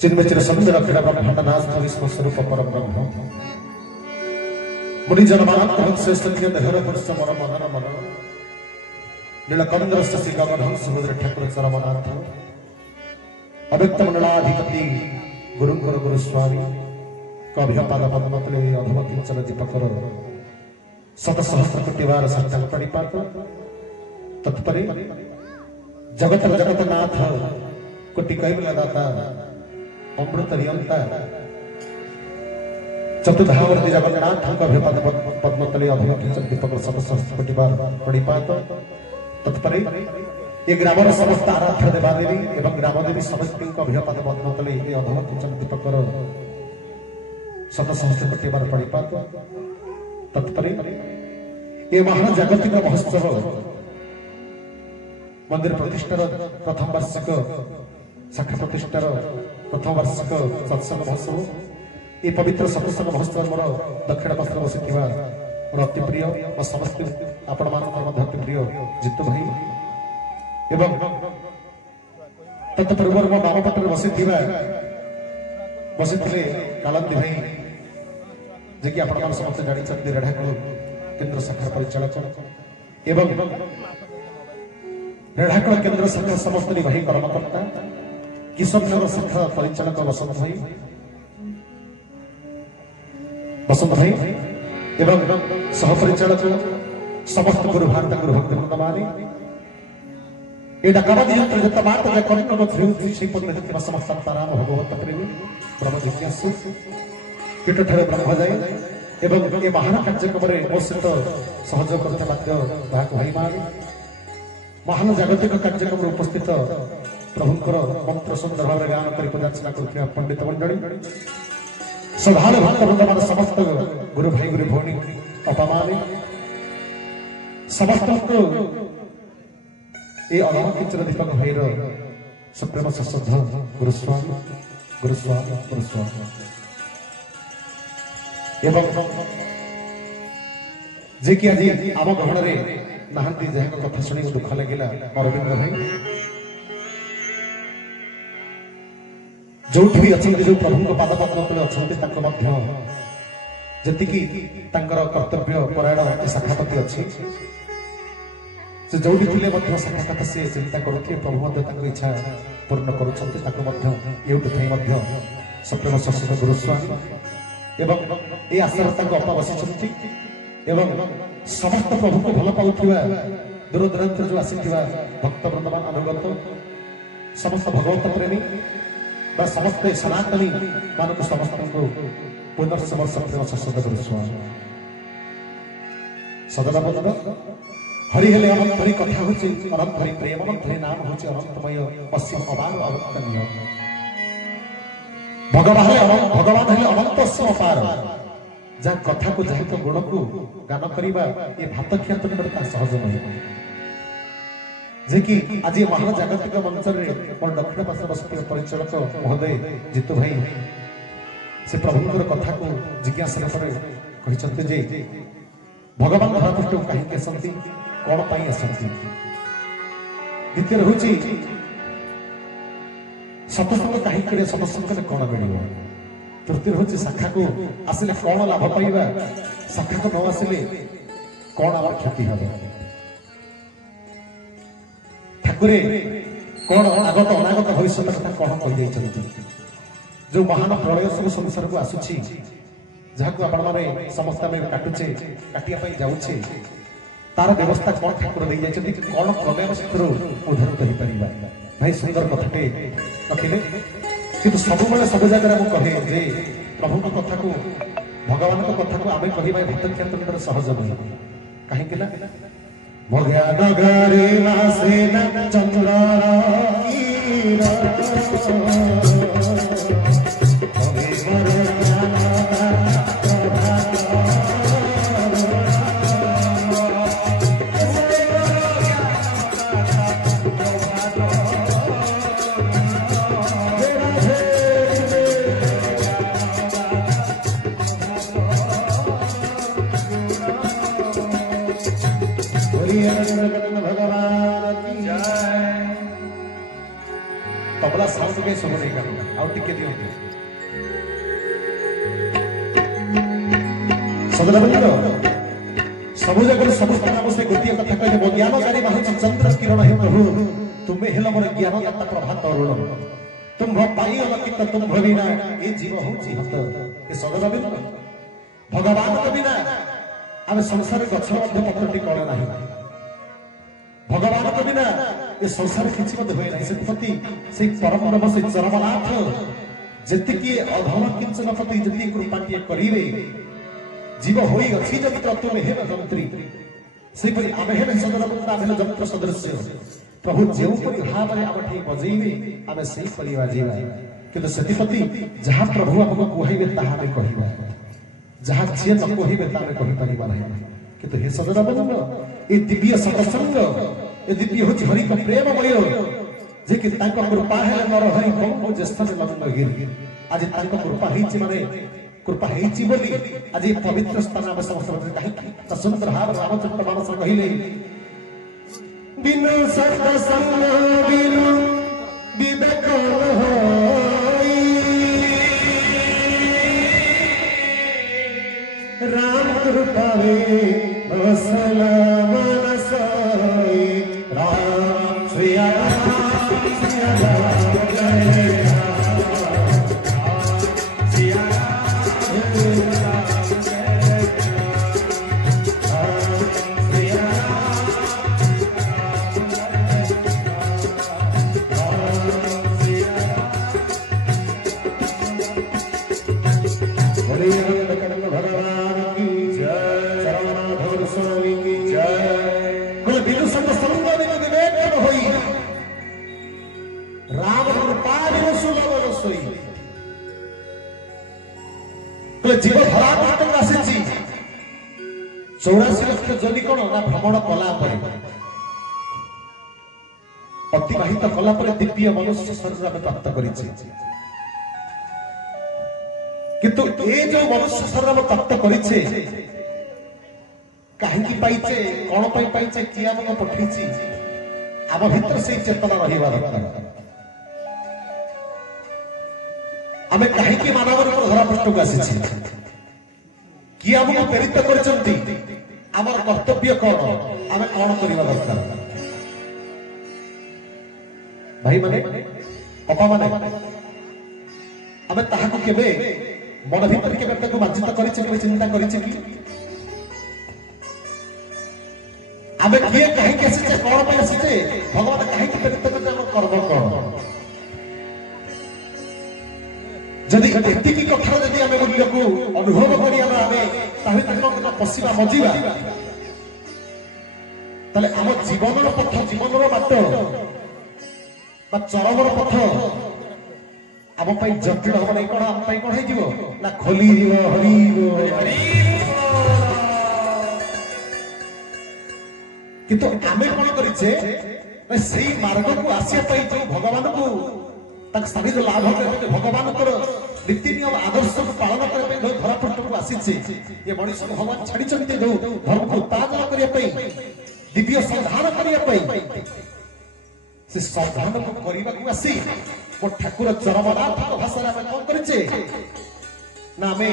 चिन्मचिर समुद्र अखिल ब्रह्मांडनाथ विश्व स्वरूप परम ब्रह्म मुनि जनमानंद श्रेष्ठ देहर पुरुष मन मनन मन नीलकंद्र शशि गगन समुद्र ठाकुर चरमनाथ अव्यक्त मंडलाधिपति गुरु गुरु स्वामी कभिपाद पद्मतले अधमकिंचन दीपकर शत सहस्र कोटि बार साक्षात प्रणिपात तत्परे जगत जगतनाथ कोटि कैवल्यदाता अमृत रियंता चतुर्धावर्ती जगन्नाथ अभिपाद पद्मतले अधमकिंचन दीपकर शत सहस्र कोटि बार प्रणिपात तत्परे ये ग्रामर समस्त आराध्य देवादेवी एवं ग्रामदेवी समस्त अभिपाद पद्मतले अधमकिंचन दीपकर शत सहस्र कोटि बार प्रणिपात तत्परे ये महान जागतिक महोत्सव मंदिर प्रतिष्ठार प्रथम वार्षिक शाखा प्रतिष्ठार प्रथम वार्षिक सत्संग महोत्सव ये पवित्र सत्संग महोत्सव मोर दक्षिण पार्श्व बसी मोर अति प्रिय और समस्त आपण मान अति प्रिय जितु भाई एवं तत्पूर्व मो बाम पटर बसी कालंदी भाई जे कि आपण समस्त जानी रेढ़ाकुल केन्द्र शाखा परिचालक एवं रेढ़ाकुल केन्द्र शाखा समस्त निर्वाही कर्मकर्ता किशोरनगर शाखा परिचालक बसंत भाई एवं सहपरिचालक समस्त गुरु भारत गुरु भक्त वृंद माने एटा कवि यंत्र जत मात जे कर्ण को श्रीपद में देखिबा समस्त ताराम भगवत प्रेमी ब्रह्म जिज्ञासु कीट ठरे ब्रह्म जाय एवं ये महान कार्यक्रम रे मो सहित सहयोग करते मात्र भाग भाई मान महान जागतिक कार्यक्रम रे उपस्थित प्रभुंकर मंत्र सुंदर भाव गान करी पूजा करथिया पंडित मंडली सधान भक्त वृंद समस्त गुरु भाई गुरु भौणी अपमाने समस्त को ये अधम किंचन दीपक भाईर सुप्रेम सश्रद्धा गुरुस्वामी गुरुस्वामी गुरुस्वामी एवं जे कि आज आम गहन रे नहांती जहाँ कथा शुणी दुख लगिला अरविंद भाई जो भी अच्छे जो प्रभु पाद पद्म तले अच्छा जी कर्तव्य परायण शाखापति अच्छी से जो भी थे शाखापति सी चिंता करुथे प्रभु इच्छा पूर्ण करुँच सुप्रेम सश्रद्ध गुरुस्वामी एवं ये आशा अपा बसी एवं समस्त प्रभु को भल पाउथिबा दूर दूरांत जो आसीथिबा भक्त वृंद अनुगत समस्त भगवत प्रेमी बा समस्त सनातनी मानक समस्त को पुनर्समर्श प्रेम सश्रद्ध गुरुस्वामी सदना बंद हरि हेले अनंत हरि कथा होची अनंत हरि प्रेम अनंत हरि नाम होची अनंतमय पश्चिम अबार अवतन्य भगवान हेले अनंत अपार जा कथा को जाहि तो गुण को गान करिबा ये भात ख्यात करता सहज नहीं जे कि आज महान जागतिक मंच रे और दक्षिण पार्श्व बसती परिचालक महोदय जीतू भाई से प्रभुंकर कथा को जिज्ञासा करे कहिसंते जे भगवान धरापृष्ठ कहीं आसती कौन पाई आसती द्वितीय होची सत्संग कहीं करे सत्संग कौन मिल तृतीय होची शाखा को आसिले कौन लाभ पाइबा शाखा को न आसिले कौन आम क्षति हम ठाकुरे कौन आगत अनागत भविष्य कथा कौन कही जो महान प्रलय सब संसार को आसुची जहां आपण माने समस्त में काटुचे काटिया पई जाउचे तार व्यवस्था कौन ठाकुर दे जायछथि कौन प्रलय क्षेत्र उद्धार करि परिबा भाई सुंदर कथाटे रखिले किंतु सब बेले सब जगह मु कहे जे प्रभु को कथा को भगवान को कथा को आमे कहिबा भक्त ख्यात सहज नहीं काहे किला भग्या नगरे वासेन चंद्रारा तबला साउंड के सब नहीं करना आउ टिके दियो सदन बंद सब जगह सब स्थान से गोटिए कथा कहले ज्ञानकारी बाहु चंद्र किरण हे प्रभु तुम्हें हेलो मोर ज्ञान दाता प्रभात अरुण तुम पाई अलकित तुम भविना ए जीव होची हत ए सदन बंद भगवान के बिना आमे संसार गछ मध्य पत्रटी कळे नाही भगवान के बिना ये संसार किछि मत होय नाही सेपति से परम नम से चरमनाथ जतिकी अधम किंचन पति जति कृपाटिए करिवे जीव होई अछि जत्र तुम हे जंत्री से परि आमे हे सदन बंद आमे जंत्र सदृश्य प्रभु जेउ परि भावरे आमठे बजैवे आमे से परि बाजीवा किंतु सतिपति जहां प्रभु हमको कहैबे ताहा में कहिबा जहां जे न कहिबे ताहा में कहि परिबा नाही किंतु हे सदन बंद ये दिव्य सत्संग ये दिव्य होची हरि का प्रेममय जे कि तांको कृपा है नर हरि को ज्येष्ठ में लग्न गिर आज तांको कृपा हेची माने कृपा हेची बोली आज ये पवित्र स्थान में समस्त काहे त सुंदर हार रामचंद्र मानस कहिले बिनु सत्संग बिनु विवेक होई राम कृपा रे असलम नसाई राम श्री राम जय राम କହିଲେ ଜୀବ ଧରା ପୃଷ୍ଠକୁ ଆସିଛି 84 ଲକ୍ଷ ଯୋନି କଣ ନା ଭ୍ରମଣ କଲା ପରେ ଅତିବାହିତ କଲା ପରେ ଦିବ୍ୟ ମନୁଷ୍ୟ ଶରୀର ଆମେ ପ୍ରାପ୍ତ କରିଛେ କିନ୍ତୁ ଏ ଯୋଉ ମନୁଷ୍ୟ ଶରୀର ଆମେ ପ୍ରାପ୍ତ କରିଛେ କାହିଁକି ପାଇଛେ କଣ ପାଇଁ ପାଇଛେ କିଏ ଆମକୁ ପଠେଇଛି ଆମ ଭିତରେ ସେଇ ଚେତନା ରହିବା ଦରକାର ଆମେ କାହିଁକି ମାନବ ରୂପରେ ଧରା ପୃଷ୍ଠକୁ ଆସିଛେ କିଏ ଆମକୁ ପ୍ରେରିତ କରିଛନ୍ତି ଆମର କର୍ତ୍ତବ୍ୟ କଣ ଆମେ କଣ କରିବା ଦରକାର ଭାଇ ମାନେ ଅପା ମାନେ ଆମେ ତାହାକୁ କେବେ ମନ ଭିତରେ କେବେ ତାକୁ ମାର୍ଜିତ କରିଛେ କେବେ ଚିନ୍ତା କରିଛେ କି ଆମେ କିଏ କାହିଁକି ଆସିଛେ କଣ ପାଇଁ ଆସିଛେ ଭଗବାନ କାହିଁକି ପ୍ରେରିତ କରିଛେ ଆମ କର୍ମ କଣ ଯଦି ଏତିକି କଥା ଯଦି ଆମେ ମୂଲ୍ୟକୁ ଅନୁଭବ କରିବା ଆମେ ତା ଭିତରେ କଣ ପଶିବା ମଜିବା ତାହେଲେ ଆମ ଜୀବନର ପଥ ଜୀବନର ବାଟ ବା ଚରମର ପଥ ଆମ ପାଇଁ ଜଟିଳ ହବ ନାହିଁ କଣ ଆମ ପାଇଁ କଣ ହେଇଯିବ ନା ଖୋଲିଯିବ ହରିବ କିନ୍ତୁ ଆମେ କଣ କରିଛେ ସେଇ ମାର୍ଗକୁ ଆସିବା ପାଇଁ ଯୋଉ ଭଗବାନଙ୍କୁ ତାଙ୍କ ସ୍ଥାନୀୟ ଲାଭ କରିବା ଭଗବାନଙ୍କର ନୀତି ନିୟମ ଆଦର୍ଶକୁ ପାଳନ କରିବା ପାଇଁ ଯୋଉ ଧରାପୃଷ୍ଠକୁ ଆସିଛେ ଏ ମଣିଷକୁ ଭଗବାନ ଛାଡ଼ିଛନ୍ତି ଯୋଉ ଧର୍ମକୁ ଉତ୍ପାଦନ କରିବା ପାଇଁ ଦିବ୍ୟ ସନ୍ଧାନ କରିବା ପାଇଁ ସେ ସନ୍ଧାନକୁ କରିବାକୁ ଆସି ମୋ ଠାକୁର ଚରମନାଥଙ୍କ ଭାଷାରେ ଆମେ କଣ କରିଛେ ନା ଆମେ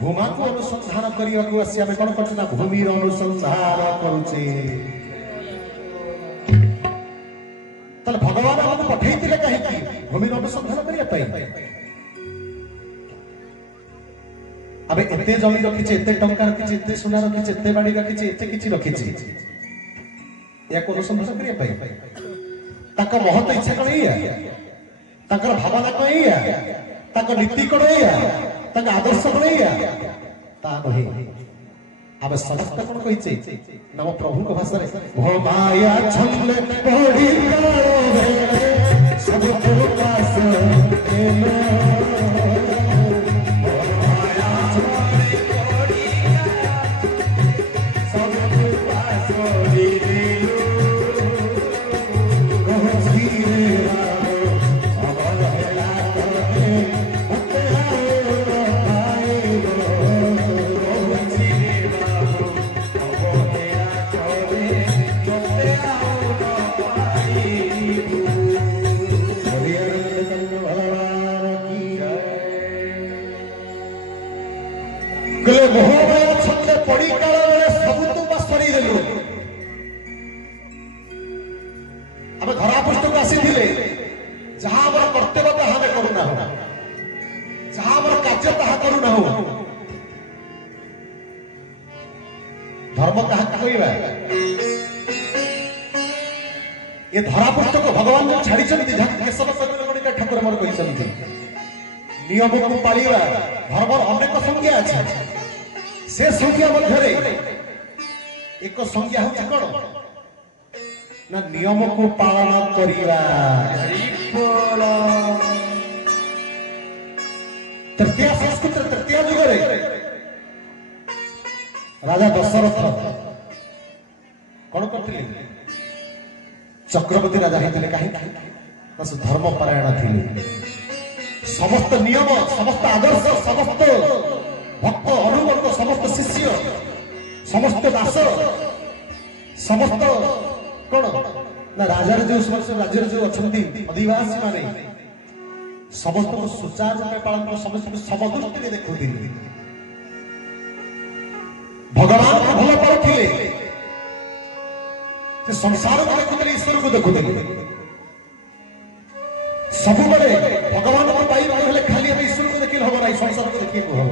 ଭୂମାକୁ ଅନୁସନ୍ଧାନ କରିବାକୁ ଆସି ଆମେ କଣ କରୁଛେ ନା ଭୂମିର ଅନୁସନ୍ଧାନ କରୁଛେ ତାହେଲେ ଭଗବାନ ଆମକୁ ପଠେଇଥିଲେ କାହିଁକି ଭୂମିର ଅନୁସନ୍ଧାନ କରିବା ପାଇଁ ଆମେ ଏତେ ଜମି ରଖିଛେ ଏତେ ଟଙ୍କା ରଖିଛେ ଏତେ ସୁନା ରଖିଛେ ଏତେ ବାଡି ରଖିଛେ ଏତେ କିଛି ରଖିଛେ ଏହାକୁ ଅନୁସନ୍ଧାନ କରିବା ପାଇଁ ତାଙ୍କ ମହତ ଇଚ୍ଛା କଣ ଏଇଆ ତାଙ୍କର ଭାବନା କଣ ଏଇଆ ତାଙ୍କ ନୀତି କଣ ଏଇଆ ତାଙ୍କ ଆଦର୍ଶ କଣ ଏଇଆ ତା ନୁହେଁ ଆମେ ସମସ୍ତେ କଣ କହିଛେ ଆମ ପ୍ରଭୁଙ୍କ ଭାଷାରେ ଭମାୟା ଛନ୍ଦେ ପଢି ସବୁ ପ୍ରକାଶ ଆମେ ଧରାପୃଷ୍ଠକୁ ଆସିଥିଲେ ଯାହା ଆମର କର୍ତ୍ତବ୍ୟ ତାହା ଆମେ କରୁନାହୁଁ ଯାହା ଆମର କାର୍ଯ୍ୟ ତାହା କରୁନାହୁଁ ଧର୍ମ କାହାକୁ କହିବା ଏ ଧରାପୃଷ୍ଠକୁ ଭଗବାନ ଛାଡ଼ିଛନ୍ତି ଯାହା କେଶବ କବିରମଣିକା ଠାକୁର ମୋର କହିଛନ୍ତି ନିୟମକୁ ପାଳିବା ଧର୍ମର ଅନେକ ସଂଜ୍ଞା ଅଛି ସେ ସଂଜ୍ଞା ମଧ୍ୟରେ ଏକ ସଂଜ୍ଞା ହେଉଛି କଣ ନା ନିୟମକୁ ପାଳନ କରିବା ତୃତୀୟ ସଂସ୍କୃତିରେ ତୃତୀୟ ଯୁଗରେ ରାଜା ଦଶରଥ କଣ କରିଥିଲେ ଚକ୍ରବର୍ତ୍ତୀ ରାଜା ହେଇଥିଲେ କାହିଁକି ସେ ଧର୍ମପରାୟଣ ଥିଲେ ସମସ୍ତ ନିୟମ ସମସ୍ତ ଆଦର୍ଶ ସମସ୍ତ ଭକ୍ତ ଅନୁଭକ୍ତ ସମସ୍ତ ଶିଷ୍ୟ ସମସ୍ତ ଦାସ ସମସ୍ତ କଣ ନା ରାଜାର ଯୋଉ ସମସ୍ତ ରାଜ୍ୟରେ ଯୋଉ ଅଛନ୍ତି ଅଧିବାସୀ ମାନେ ସମସ୍ତଙ୍କୁ ସୁଚାରୁ ରୂପେ ପାଳନ ସମସ୍ତଙ୍କୁ ସମଦୃଷ୍ଟିରେ ଦେଖୁଥିଲେ ଭଗବାନଙ୍କୁ ଭଲ ପାଉଥିଲେ ସେ ସଂସାରକୁ ଦେଖୁଥିଲେ ଈଶ୍ୱରକୁ ଦେଖୁଥିଲେ ସବୁବେଳେ ଭଗବାନଙ୍କୁ ପାଇବାକୁ ହେଲେ ଖାଲି ଆମେ ଈଶ୍ୱରକୁ ଦେଖିଲେ ହବ ନାହିଁ ସଂସାରକୁ ଦେଖିବାକୁ ହବ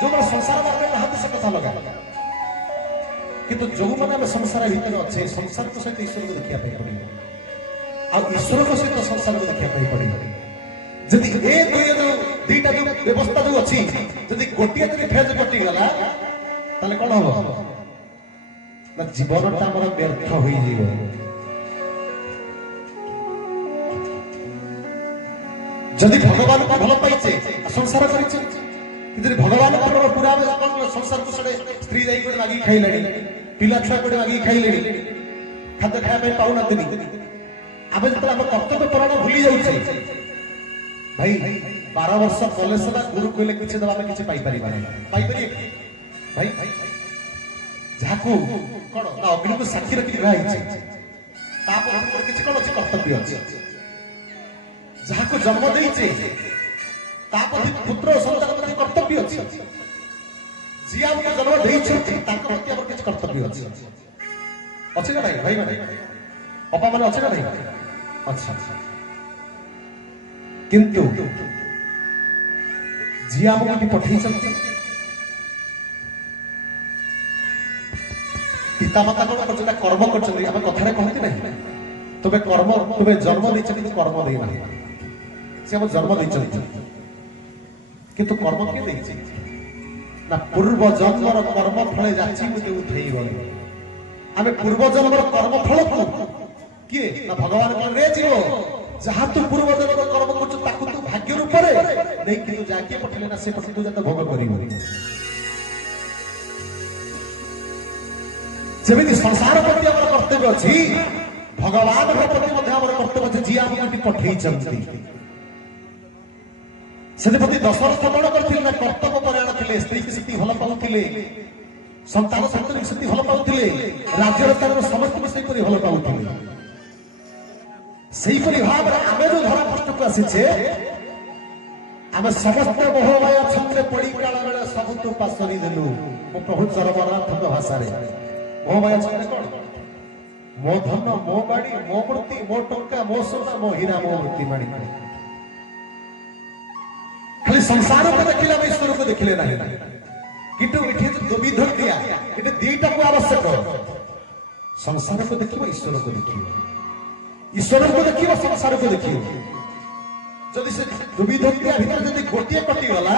ଯୋଉମାନେ ସଂସାର ବାହାରେ ନାହାନ୍ତି ସେ କଥା ଲଗା କିନ୍ତୁ ଯୋଉମାନେ ଆମେ ସଂସାର ଭିତରେ ଅଛେ ସଂସାରଙ୍କ ସହିତ ଈଶ୍ୱରକୁ ଦେଖିବା ପାଇଁ ପଡିବ ଆଉ ଈଶ୍ୱରଙ୍କ ସହିତ ସଂସାରକୁ ଦେଖିବା ପାଇଁ ପଡିବ ଯଦି ଏ ଦୁଇଟା ଯୋଉ ବ୍ୟବସ୍ଥା ଯୋଉ ଅଛି ଯଦି ଗୋଟିଏ ଯଦି ଫେଜ କଟିଗଲା ତାହେଲେ କଣ ହବ ନା ଜୀବନଟା ଆମର ବ୍ୟର୍ଥ ହୋଇଯିବ ଯଦି ଭଗବାନଙ୍କୁ ଭଲ ପାଇଛେ ସଂସାର କରିଛେ कि भगवान पूरा संसार को सड़े स्त्री जाई कोडे मागी खाइलेनी पिला छुआ कोडे मागी खाइलेनी खाद्य खाया पाऊ नथिनी आबे जतला हम कर्तव्य परायण भूली जाउछे भाई 12 वर्ष कॉलेज सदा गुरु कहले किछ दबा में किछ पाई परिबा पाई परिए भाई जाकू कोन ना अग्नि को साक्षी रखि रहा है तापर हमर किछ कोन अछि कर्तव्य अछि जाकू जन्म देइछे तापर पुत्र संतान प्रति कर्तव्य अछि जी हमको जन्म देइछे ताकर प्रति हमर किछ कर्तव्य अछि अछि ना भाई माने अपा माने अछि ना भाई अच्छा किंतु जी हमको पठेइ छथि पिता माता कोन करछता कर्म करछथि हम कथारे कहति नाही तबे कर्म तबे जन्म दैछथि कि कर्म देइ नाही से हम जन्म दैछथि किंतु कर्म के दैछि ना पूर्व जन्मर कर्म फळे जाछि मुते उठेइ गले हमें पूर्व जन्मर कर्म फळ को के ना भगवान कहले रे जीव जहा तू पूर्व जन्मर कर्म करछ ताकू तू भाग्य रूपरे नै कि तू जाके पठले ना से पठ तू जत भोग करिवो जेमिति संसार प्रति हमर कर्तव्य अछि भगवान प्रति मध्ये हमर कर्तव्य अछि जी आमी पठेइ छथि सेपति दशरथ कौन करथिले ना कर्तव्य परायण थिले स्त्री की स्थिति भल पाउथिले संतान संतति स्थिति भल पाउथिले राज्यर तार समस्त विषय परि भल पाउथिले सेही परि भाव आमे जो धरा पृष्ठ को आसीछे आमे समस्त मोहमाय छंद्रे पड़ी काल बेले सब तो पासरी देलु मो प्रभु चरमनाथ भाषा रे मोहमाय छंद्रे कोन मो धन मो बाड़ी मो मूर्ति मो टंका मो सोना मो हीरा मो मूर्ति माणी खाली संसार को देखिले हम ईश्वर को देखिले नहीं किंतु इठे जो विधक दिया इठे दीटा को आवश्यक संसार को देखिबो ईश्वर को देखिबो ईश्वर को देखिबो संसार को देखिबो जदि से दुविधक दिया भीतर जदि गोटिए कटि गला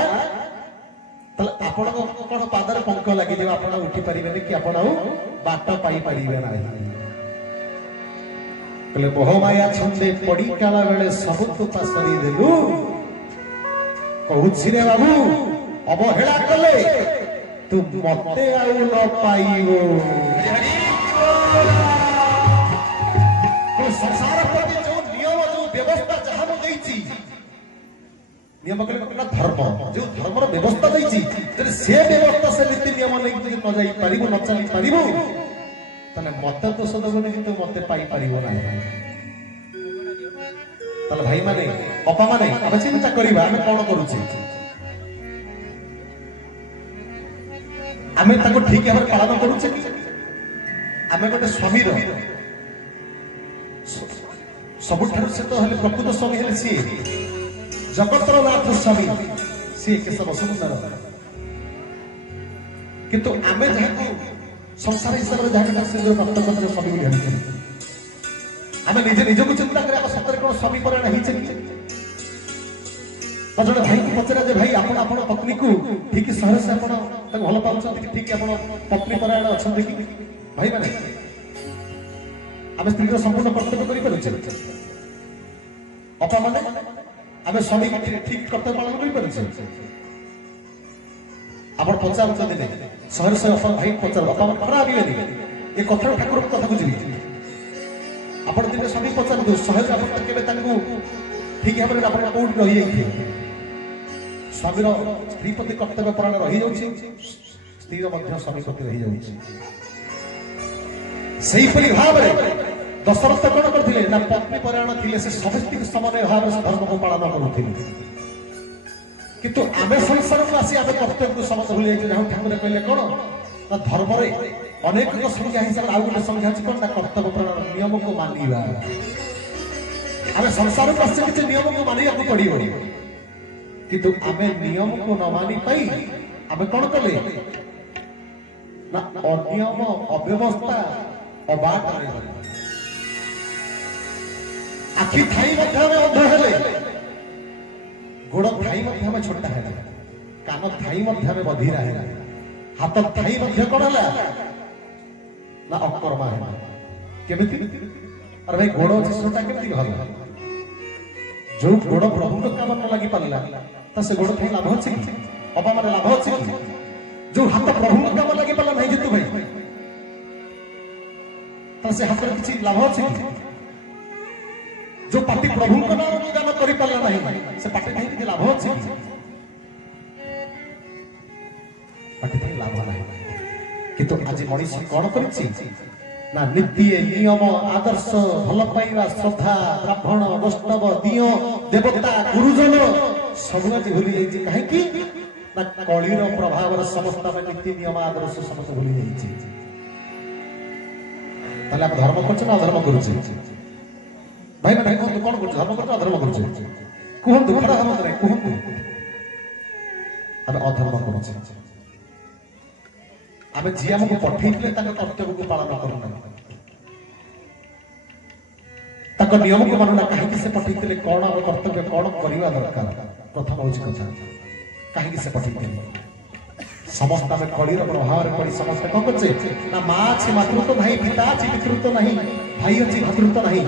तले आपण को कोन पादर पंख लागि जे आपण उठी परिबे कि आपण बाट पाई परिबे नाही कले मोहमाया छंदे पड़ी काला बेले सब तो पासरी देलु कहूछि रे बाबू अवहेला कले तू मते आउ न पाइबो तो संसार प्रति जो नियम जो व्यवस्था जहां न दैछि नियम कले धर्म जो धर्मर व्यवस्था दैछि जे से व्यवस्था से नीति नियम नै न जाई परिबो न चली परिबो तने मते तो सदगने कि तू मते पाई परिबो ना तले भाई माने अपा माने अब चिंता करिबा हम कोन करूछि आमे ताको ठीक भाबे पालन करूछे कि आमे गोटे स्वामी रो सबुठार से तो हले प्रकृत स्वामी हले सी जगतर नाथ स्वामी सी केशव सुंदर किंतु आमे जहाको संसार हिसाब रे जहाको से प्राप्त करते स्वामी बोली हले आमे निजे निजे को चिंता करे आ सतर कोन स्वामी परायण हिचे कि जड़े भाई को पचरा जे भाई आपण आपण पत्नी को ठीक सहर से आपण तक भल पाउछन कि ठीक आपण पत्नी परायण अछन कि भाई माने आमे स्त्री को संपूर्ण कर्तव्य करि परछे अपा माने आमे स्वामी को ठीक कर्तव्य पालन करि परछे आपण पचार छ दिने सहर से अपन भाई पचार अपा माने खरा आबिले ए कथा ठाकुर कथा बुझिबी आपण दिने स्वामी पचार दो सहज आपण केबे तांको ठीक भाबरे आपण कोड रहि जाई स्वामी स्त्री प्रति कर्तव्य परायण रही जाउछि स्त्री मध्य स्वामी प्रति रही जाउछि सही परि भाव रे दशरथ कोन करथिले ना पत्नी परायण थिले से समस्ती समान भाव से धर्म को पालन करूथिले किंतु आमे संसार को आसी आमे कर्तव्य को समझ भूल जाई जहाँ ठाकुर कहले कोन ना धर्म रे अनेक को संज्ञा हिसाब आउ गोटे संज्ञा अछि कोन ना कर्तव्य परायण नियम को मानिबा आमे संसार को आसी किछ नियम को मानिया को पड़िबो किंतु आमे नियम को न मानी पाई आमे कोन कले ना अनियम अव्यवस्था अबाट रे आखि थाई मध्ये में अंध हेले गोड़ थाई मध्ये में छोटा हेले कान थाई मध्ये में बधिरा हेले हाथ थाई मध्ये कोन हला ना अकर्मा हेला केमिति अरे भाई गोड़ अछि छोटा केमिति हला जो गोड़ प्रभु को काम न लागि पाला त से गोड़ थाई लाभ अछि बाबा माने लाभ अछि कि जो हाथ प्रभु काम लागि पला नहीं जितु भाई त से हाथ किछि लाभ अछि कि जो पार्टी प्रभु को नाम गान करि पला नहीं से पार्टी नहीं कि लाभ अछि पार्टी नहीं लाभ नहीं किंतु आज मनीष कोन करछि ना नीति नियम आदर्श भल पाइबा श्रद्धा ब्राह्मण वैष्णव दियो देवता गुरुजन सब भूली जाइए कहीं ना कलिर प्रभाव समस्त में नीति नियम आदर्श समस्त भूली जाइए ताले आप धर्म करछ ना अधर्म करूछ भाई मैंने कौन कौन करछ धर्म करछ अधर्म करूछ कोन दुखड़ा हम करे कोन अब अधर्म करूछ आमे जी हमको पठेइले ताके कर्तव्य को पालन करना ताको नियम को मानना कहीं से पठेइले कोन अब कर्तव्य कोन करिवा दरकार प्रथम होछि कथा कहीं से पठेइले समस्त में कलिर प्रभाव रे पड़ी समस्त को करछे ना मां छी मातृत्व नहीं पिता छी पितृत्व नहीं भाई अछि भातृत्व नहीं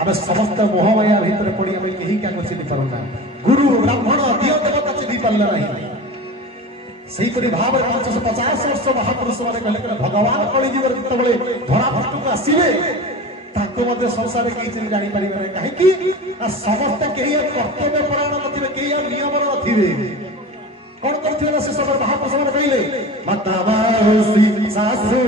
आबे समस्त मोहमाया भीतर पड़ी हमें केही क्या को चिन्ह परना गुरु ब्राह्मण दियो देवता चिन्ह परला नहीं सही परि भाव 550 वर्ष महापुरुष माने कहले भगवान कଳି जीवर जतबले धरा भट्टु को आसीबे ताको मध्ये संसार के चिन्ह जानि परिबे नै काहे कि समस्त केही कर्तव्य परायण नथिबे केही नियम नथिबे कोन करथिबे ना से सब महापुरुष माने कहले माता माउसी सासु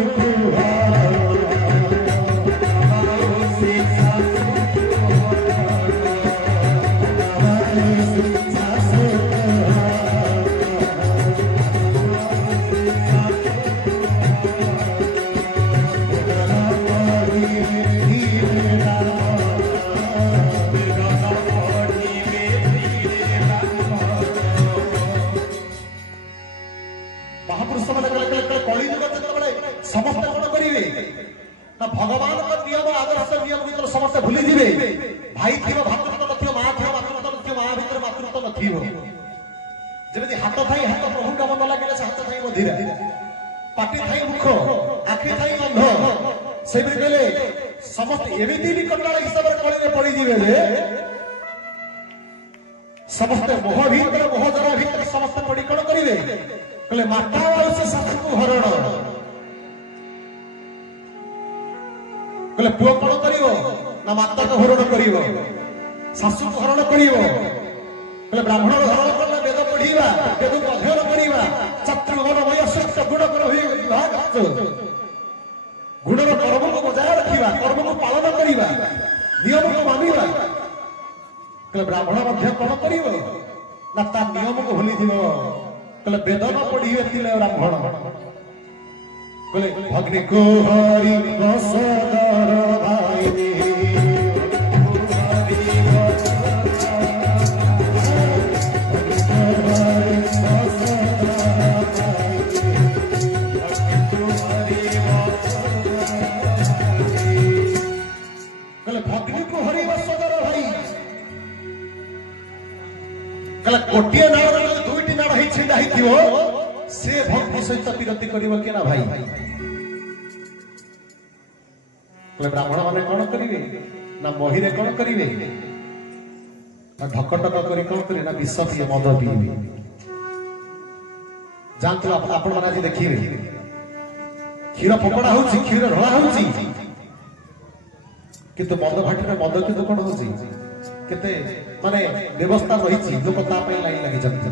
भगवान का नियम आदर्श नियम भीतर समस्त भूली दिबे भाई थिबो भातृत्व नथिबो मां थिबो मातृत्व नथिबो मां भीतर मातृत्व नथिबो जेबे हाथ थाई हाथ प्रभु का मन लागिले से हाथ थाई मधिरा पाटी थाई मुख आखि थाई अंध से भी कहले समस्त एमिति भी कंडाळ हिसाब रे कळी रे पड़ी दिबे जे समस्त मोह भीतर मोह जरा भीतर समस्त पड़ी कोन करिवे कहले माता वाला से सासु को हरण कहले पुओ कोन करिवो ना माता को हरण करिवो सासु को हरण करिवो कहले ब्राह्मण हरण करले वेद पढिबा वेद को अध्ययन करिबा छात्र मन वयस्क गुण कर होई विभाग गुण रो कर्म को बजाय रखिबा कर्म को पालन करिबा नियम को मानिबा कहले ब्राह्मण मध्य कोन करिवो ना ता नियम को भूली दिबो कहले वेद न पढिबे तिले ब्राह्मण कहले भग्नि को हरि वसदर भाई कहले भग्नि को हरि वसदर भाई कहले कोटिए नाड़ दुईटी नाड़ ही छिंडा हिथिबो से भक्ति सहित विरति करिवो के ना भाई कहले ब्राह्मण माने कोन करिवे ना महिरे कोन करिवे ना ढकटक करी कोन करिवे ना विष पिए मद पिए जानतो आपण माने आज देखिवे क्षीर फपड़ा होची क्षीर ढळा होची किंतु मद भाटी रे मद किंतु कोन होची केते माने व्यवस्था रहिची लोक ता पे लाइन लागि जति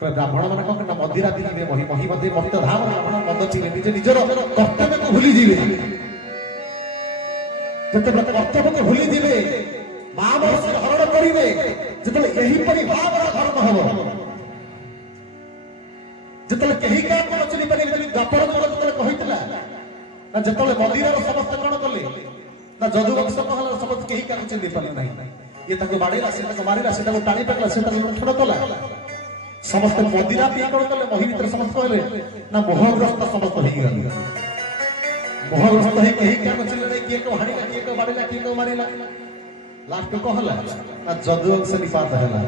ब्राह्मण मान कौन ना मदिरा पीबे मही मही मध्य मत धाम ब्राह्मण मद पीबे निजे निजर कर्तव्य को भूली जीवे जते कर्तव्य को भूली जीवे मां वर्ष हरण करिवे जते एही परि भाव धर्म हबो जते केही का को चली परि गपर मोर जते कहितला ना जते मदिरा समस्त कोन करले ना जदु वंश कहला समस्त केही का चली परि नाही ये ताको बाडेला से ताको मारेला से ताको टाणी पकला से ताको छोड़ तला समस्त मदिरा पिया कोन करले मही भीतर समस्त कहले ना मोहग्रस्त समस्त होई गल मोहग्रस्त है केही क्या को चले किए को हाडीला किए को बाडेला किए को मारेला लास्ट को हला ना जदु वंश निपात हला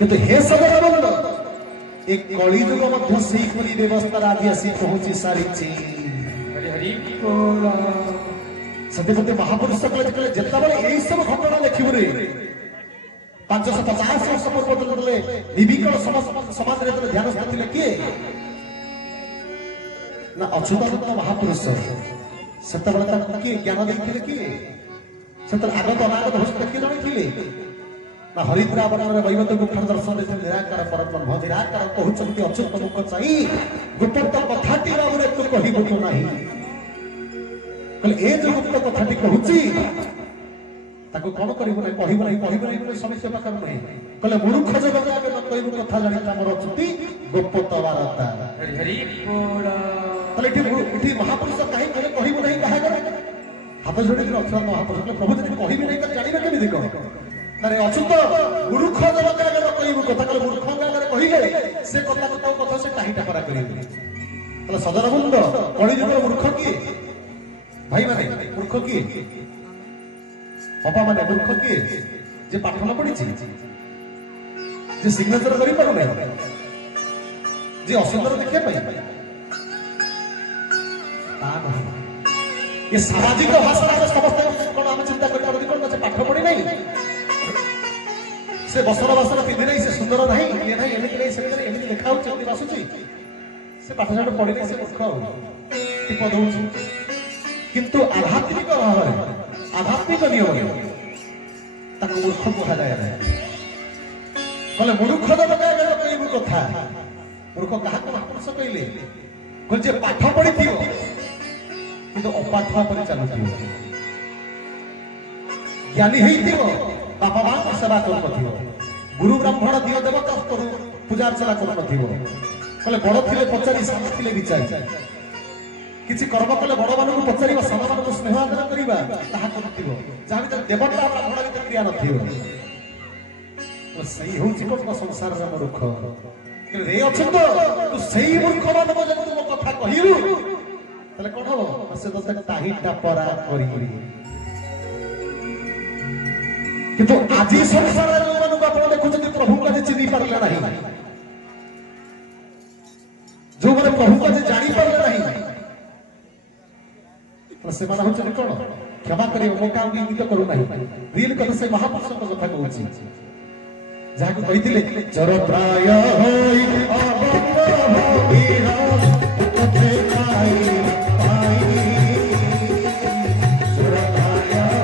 किंतु हे सबर बंद एक कली युग मध्य सही परि व्यवस्था राधी आसी पहुंची सारिची हरि हरि बोल सत्यपति महापुरुष कहले जेतबेले एई सब घटना देखिबो रे 550 वर्ष पूर्व निर्विकल समाज ध्यान देते किए ना अच्युतानंद महापुरुष से किए ज्ञान देते किए से आगत अनागत भविष्य किए जानी ना हरिद्रावरण वैवत गुफार दर्शन देते निराकार परब्रह्म निराकार कहते अच्युत मुख चाहिए गुप्त कथाटी बाबू तू कहबू तो नहीं ए जो गुप्त कथाटी कहूची ताको कौन करिबो नै कहबो नै समस्या पाकर नै कहले मूर्ख जगत आगे न कहबो कथा जानि हमर अछुति गोपत वार्ता हरि हरि बोल तले इठी महापुरुष काहे कहबो नै कहा करे हाथ जोड़ी के अक्षर महापुरुष कहले प्रभु जदि कहबी नै त जानिबे केमि देखो अरे अछुत मूर्ख जगत आगे न कहबो कथा कहले मूर्ख आगे कहिले से कथा से टाहिटा करा करिबे कहले सदर बंद कଳି जुगर मूर्ख की भाई माने मूर्ख की बापा माने मूर्ख किए जे पाठ न पढ़ी जे सिग्नेचर करि पारु नै जे असुंदर देखिए पाई ये सामाजिक भाषा में समस्त कोन हम चिंता करि पारु कोन से पाठ पढ़ी नै से बसर बसर पिंधि नै से सुंदर नै ये नै एमिति नै से एमिति देखाउ चंदी बासुची से पाठ साठ पढ़ी नै से मूर्ख टिप दउछु किंतु आध्यात्मिक भाव आध्यात्मिक नियम ताको मूर्ख कहा जाए कहले मूर्ख कहबू कथा मूर्ख क्या महापुरुष कहले जे पाठ पढ़ी कि अपाठ पर चलु ज्ञानी बापा माँ सेवा कर गुरु ब्राह्मण दिव देवता पूजा अर्चना कर कहले बड़ थे पचारि सान थे विचार किसी कर्म कले बड़ मान पचार सान मान स्नेह आदर करवा जहाँ भी देवता ब्राह्मण भर क्रिया नई हूँ कौन संसार मूर्ख रे अच्छे तू से मूर्ख मान तुम कथा कहलु कौन हम से तो टाहिटा परा कर किंतु आज संसार जो मानक आप देखुं प्रभु का चिन्ह पारे ना जो मैंने प्रभु का जानी पारे ना से माना होचन कोन क्षमा करियो मो काम इंगित करू नाही रियल कथा से महापुरुष को कथा कहूची जहा को कहिथिले जर प्राय होई अबंग भोगिरा कथे खाई पाई जर प्राय होई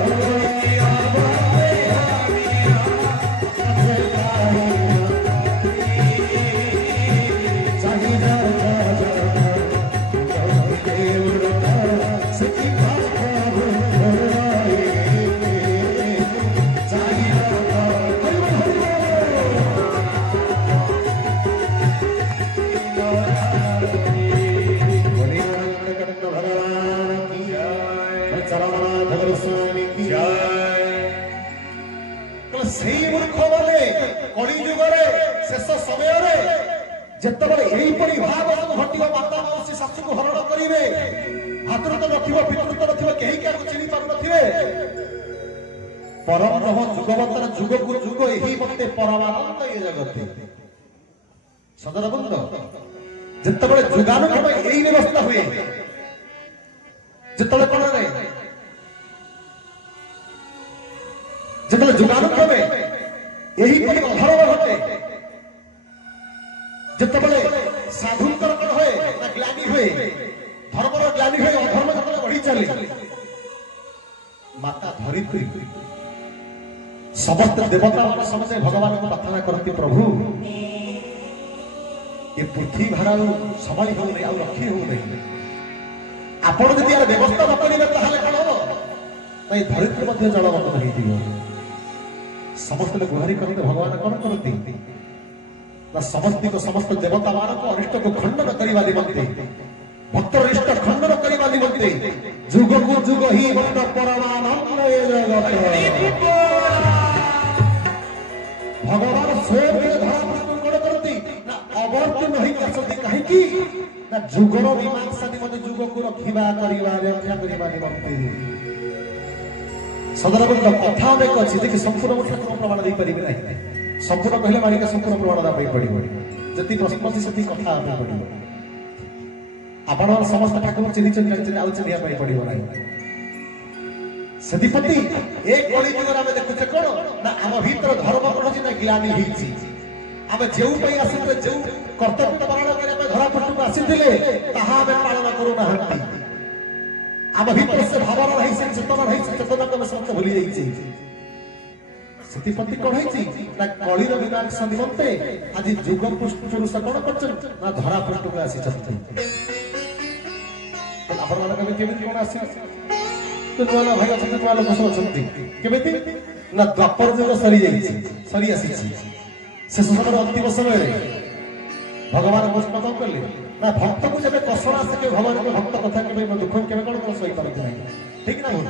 जितेबाला यहीपरि भाव घट माता मौसी शाशु को हरण करेंगे भातृत्व नथिबो पितृत्व नथिबो केही क्या चिन्ह पार नथिबे परम ब्रह्म जुगवंतर जुग को जुग यही मते परमानंद ये जगत सदर बंद जितेबाला जुगानुक्रम यही व्यवस्था हुए जितेबाला कोन रे जितेबाला जुगानुक्रम यही परि अधर्म घटे जितेबाला साधुंकर कौन हुए ना ग्लानी हुए धर्मर ग्लानी हुए अधर्म जो बढ़ी चले माता धरित्री समस्त देवता मान समझे भगवान को प्रार्थना करती प्रभु ये पृथ्वी भाड़ा संभाली हो नहीं रखी हो नहीं आपण जब यार व्यवस्था न करेंगे ताहले कौन हम नहीं धरित्री मध्य जलमग्न नहीं समस्त गुहारी करते भगवान कौन करती समस्त को समस्त देवता मान को अरिष्ट को खंडन करने निमंते भक्त अरिष्ट खंडन करने निमंते जुग को जुग ही भक्त परमानंद भगवान स्वयं धरा कौन करती ना अवर्त नहीं करते कहीं ना जुगर मीमांसा निमंते जुग को रखा रक्षा करने निमंते सदर कथा अनेक अच्छी देखिए संपूर्ण ठाकुर प्रमाण दे पारे ना संपूर्ण कहले मानिका संपूर्ण प्रमाण दाई पड़ो जति प्रश्न से कथा पड़ो आपण समस्त ठाकुर चिन्ह आउ चिन्ह पड़ो ना ସେଥିପତି ଏ କଳି ଯୁଗରେ ଆମେ ଦେଖୁଛେ କଣ ନା ଆମ ଭିତରେ ଧର୍ମ କଣ ଅଛି ନା ଜ୍ଞାନୀ ହେଇଛି ଆମେ ଯେଉଁ ପାଇଁ ଆସିଥିଲେ ଯେଉଁ କର୍ତ୍ତବ୍ୟ ପାଳନ କରି ଆମେ ଧରା ପୃଷ୍ଠକୁ ଆସିଥିଲେ ତାହା ଆମେ ପାଳନ କରୁନାହାନ୍ତି ଆମ ଭିତରେ ସେ ଭାବନା ନାହିଁ ସେ ଚେତନା ନାହିଁ ସେ ଚେତନାକୁ ଆମେ ସମସ୍ତେ ଭୁଲି ଯାଇଛି ସେଥିପତି କଣ ହେଇଛି ନା କଳିର ବିନାଶ ନିମନ୍ତେ ଆଜି ଯୁଗ ପୁରୁଷ କଣ କରୁଛନ୍ତି ନା ଧରା ପୃଷ୍ଠକୁ ଆସିଛନ୍ତି ଆପଣମାନଙ୍କ କେମିତି କଣ ଆସିବେ ନୂଆ ନୂଆ ଭାଇ ଅଛନ୍ତି ନୂଆ ଲୋକ ସବୁ ଅଛନ୍ତି କେମିତି ନା ଦ୍ୱାପର ଯୁଗ ସରିଯାଇଛି ସରି ଆସିଛି ଶେଷ ସମୟର ଅନ୍ତିମ ସମୟରେ ଭଗବାନ କୃଷ୍ଣ କଣ କଲେ ନା ଭକ୍ତକୁ ଯେବେ କଷଣ ଆସେ କେବେ ଭଗବାନଙ୍କ ଭକ୍ତ କଥା କେବେ ଦୁଃଖ କେବେ କଣ ସହିପାରନ୍ତି ନାହିଁ ଠିକ ନା ଭୁଲ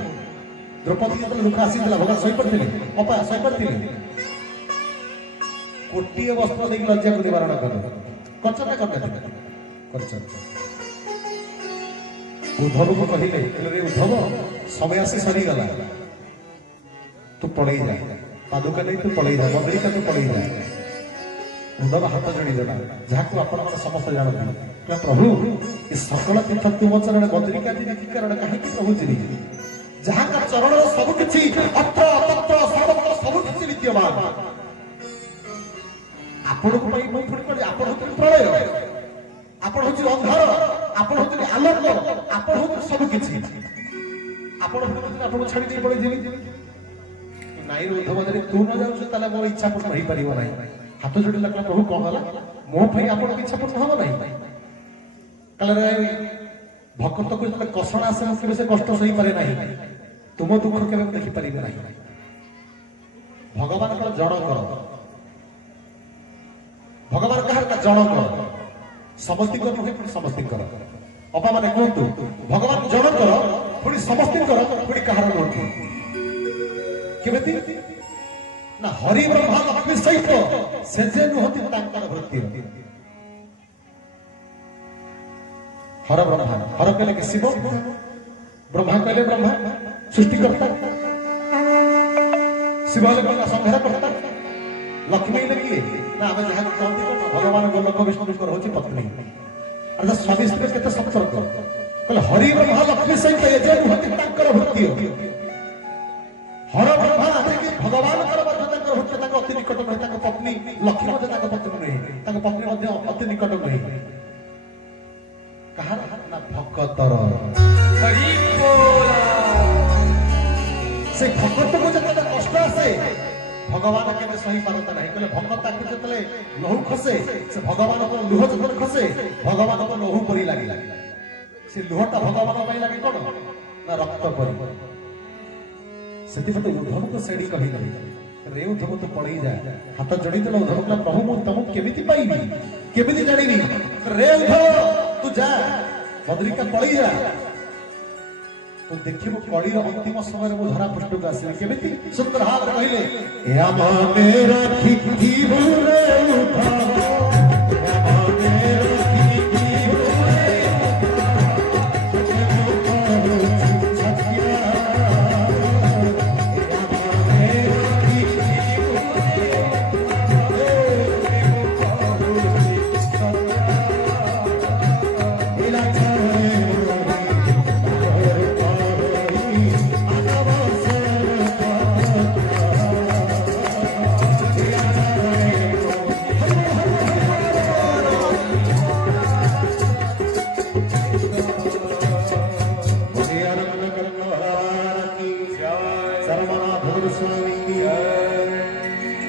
ଦ୍ରୌପଦୀ ଯେତେବେଳେ ଦୁଃଖ ଆସିଥିଲା ଭଗବାନ ସହିପାରିଥିଲେ ଅପା ସହିପାରିଥିଲେ କୋଟିଏ ବସ୍ତ୍ର ଦେଇକି ଲଜ୍ଜାକୁ ନିବାରଣ କଲେ କରିଛ ନା କରିନଥିଲେ କରିଛନ୍ତି उद्धव को कहले उद्धव समय आसी सरीगला तू पड़े जा पादुका नहीं तू पड़े जा बदरिका तू पड़े जा उद्धव हाथ जोड़ी देला जहाँ आपण समस्त जानते प्रभु ये सकल तीर्थ तुम चरण बदरिका जी की कारण कहीं प्रभु जी जहाँ का चरण सबकि अत्र तत्र सर्वत्र सबकि विद्यमान आपण प्रलय आपण हूँ अंधार आपण हूँ आलोक आपण हूँ सबकि आपण छाड़ी नहीं पड़े नाई उद्धव जब तू न जाऊ मोर इच्छा पूर्ण हो पार ना हाथ जोड़ी लगे प्रभु कौन है मो आप इच्छा पूर्ण हम ना भक्त को जो कषण आसे मुझे से कष्ट सही पारे ना तुम दुख के देखिपारे ना भगवान जनकर भगवान कह जनकर समस्त नुहे समस्त अपा मैंने कहतु भगवान जनकर पुणी समस्त पुणी कहार नुहति केमिति ना हरि ब्रह्मा लक्ष्मी सहित से जे नुहति वृत्ति हर ब्रह्मा हर कहले कि शिव ब्रह्मा कहले ब्रह्मा सृष्टिकर्ता शिव संहार करता लक्ष्मी किए ना आम जहाँ कहते भगवान गोलक विष्णु हूँ पत्नी अर्थात स्वामी स्त्री के संपर्क कहले हरि ब्रह्मा लक्ष्मी सहित जे नुहति वृत्ति हर ब्रह्मा भगवान अति निकट नुहे पत्नी लक्ष्मी पत्नी नुहे पत्नी अति निकट नुहे कहार ना भक्तर से भक्त को जो कष्ट आसे भगवान के सही पारता नहीं कहले भक्त जो लहू खसे से भगवान को लुह जो खसे भगवान को लहू परी लगे से लुहटा भगवान लगे कौन ना रक्त परी से उद्धव को सेड़ी कही रे उद्धव तो पड़े जाए हाथ जोड़ी देला उद्धव कहला प्रभु मु तुमको केमिति पाइबी केमिति जानिबी रे उद्धव तू जा बद्रिका पड़ी जा तो देखिबो कड़ी अंतिम समय मु धरा पृष्ठ को आसी केमिति सुंदर हाथ कहले या माने राखी की रे उठा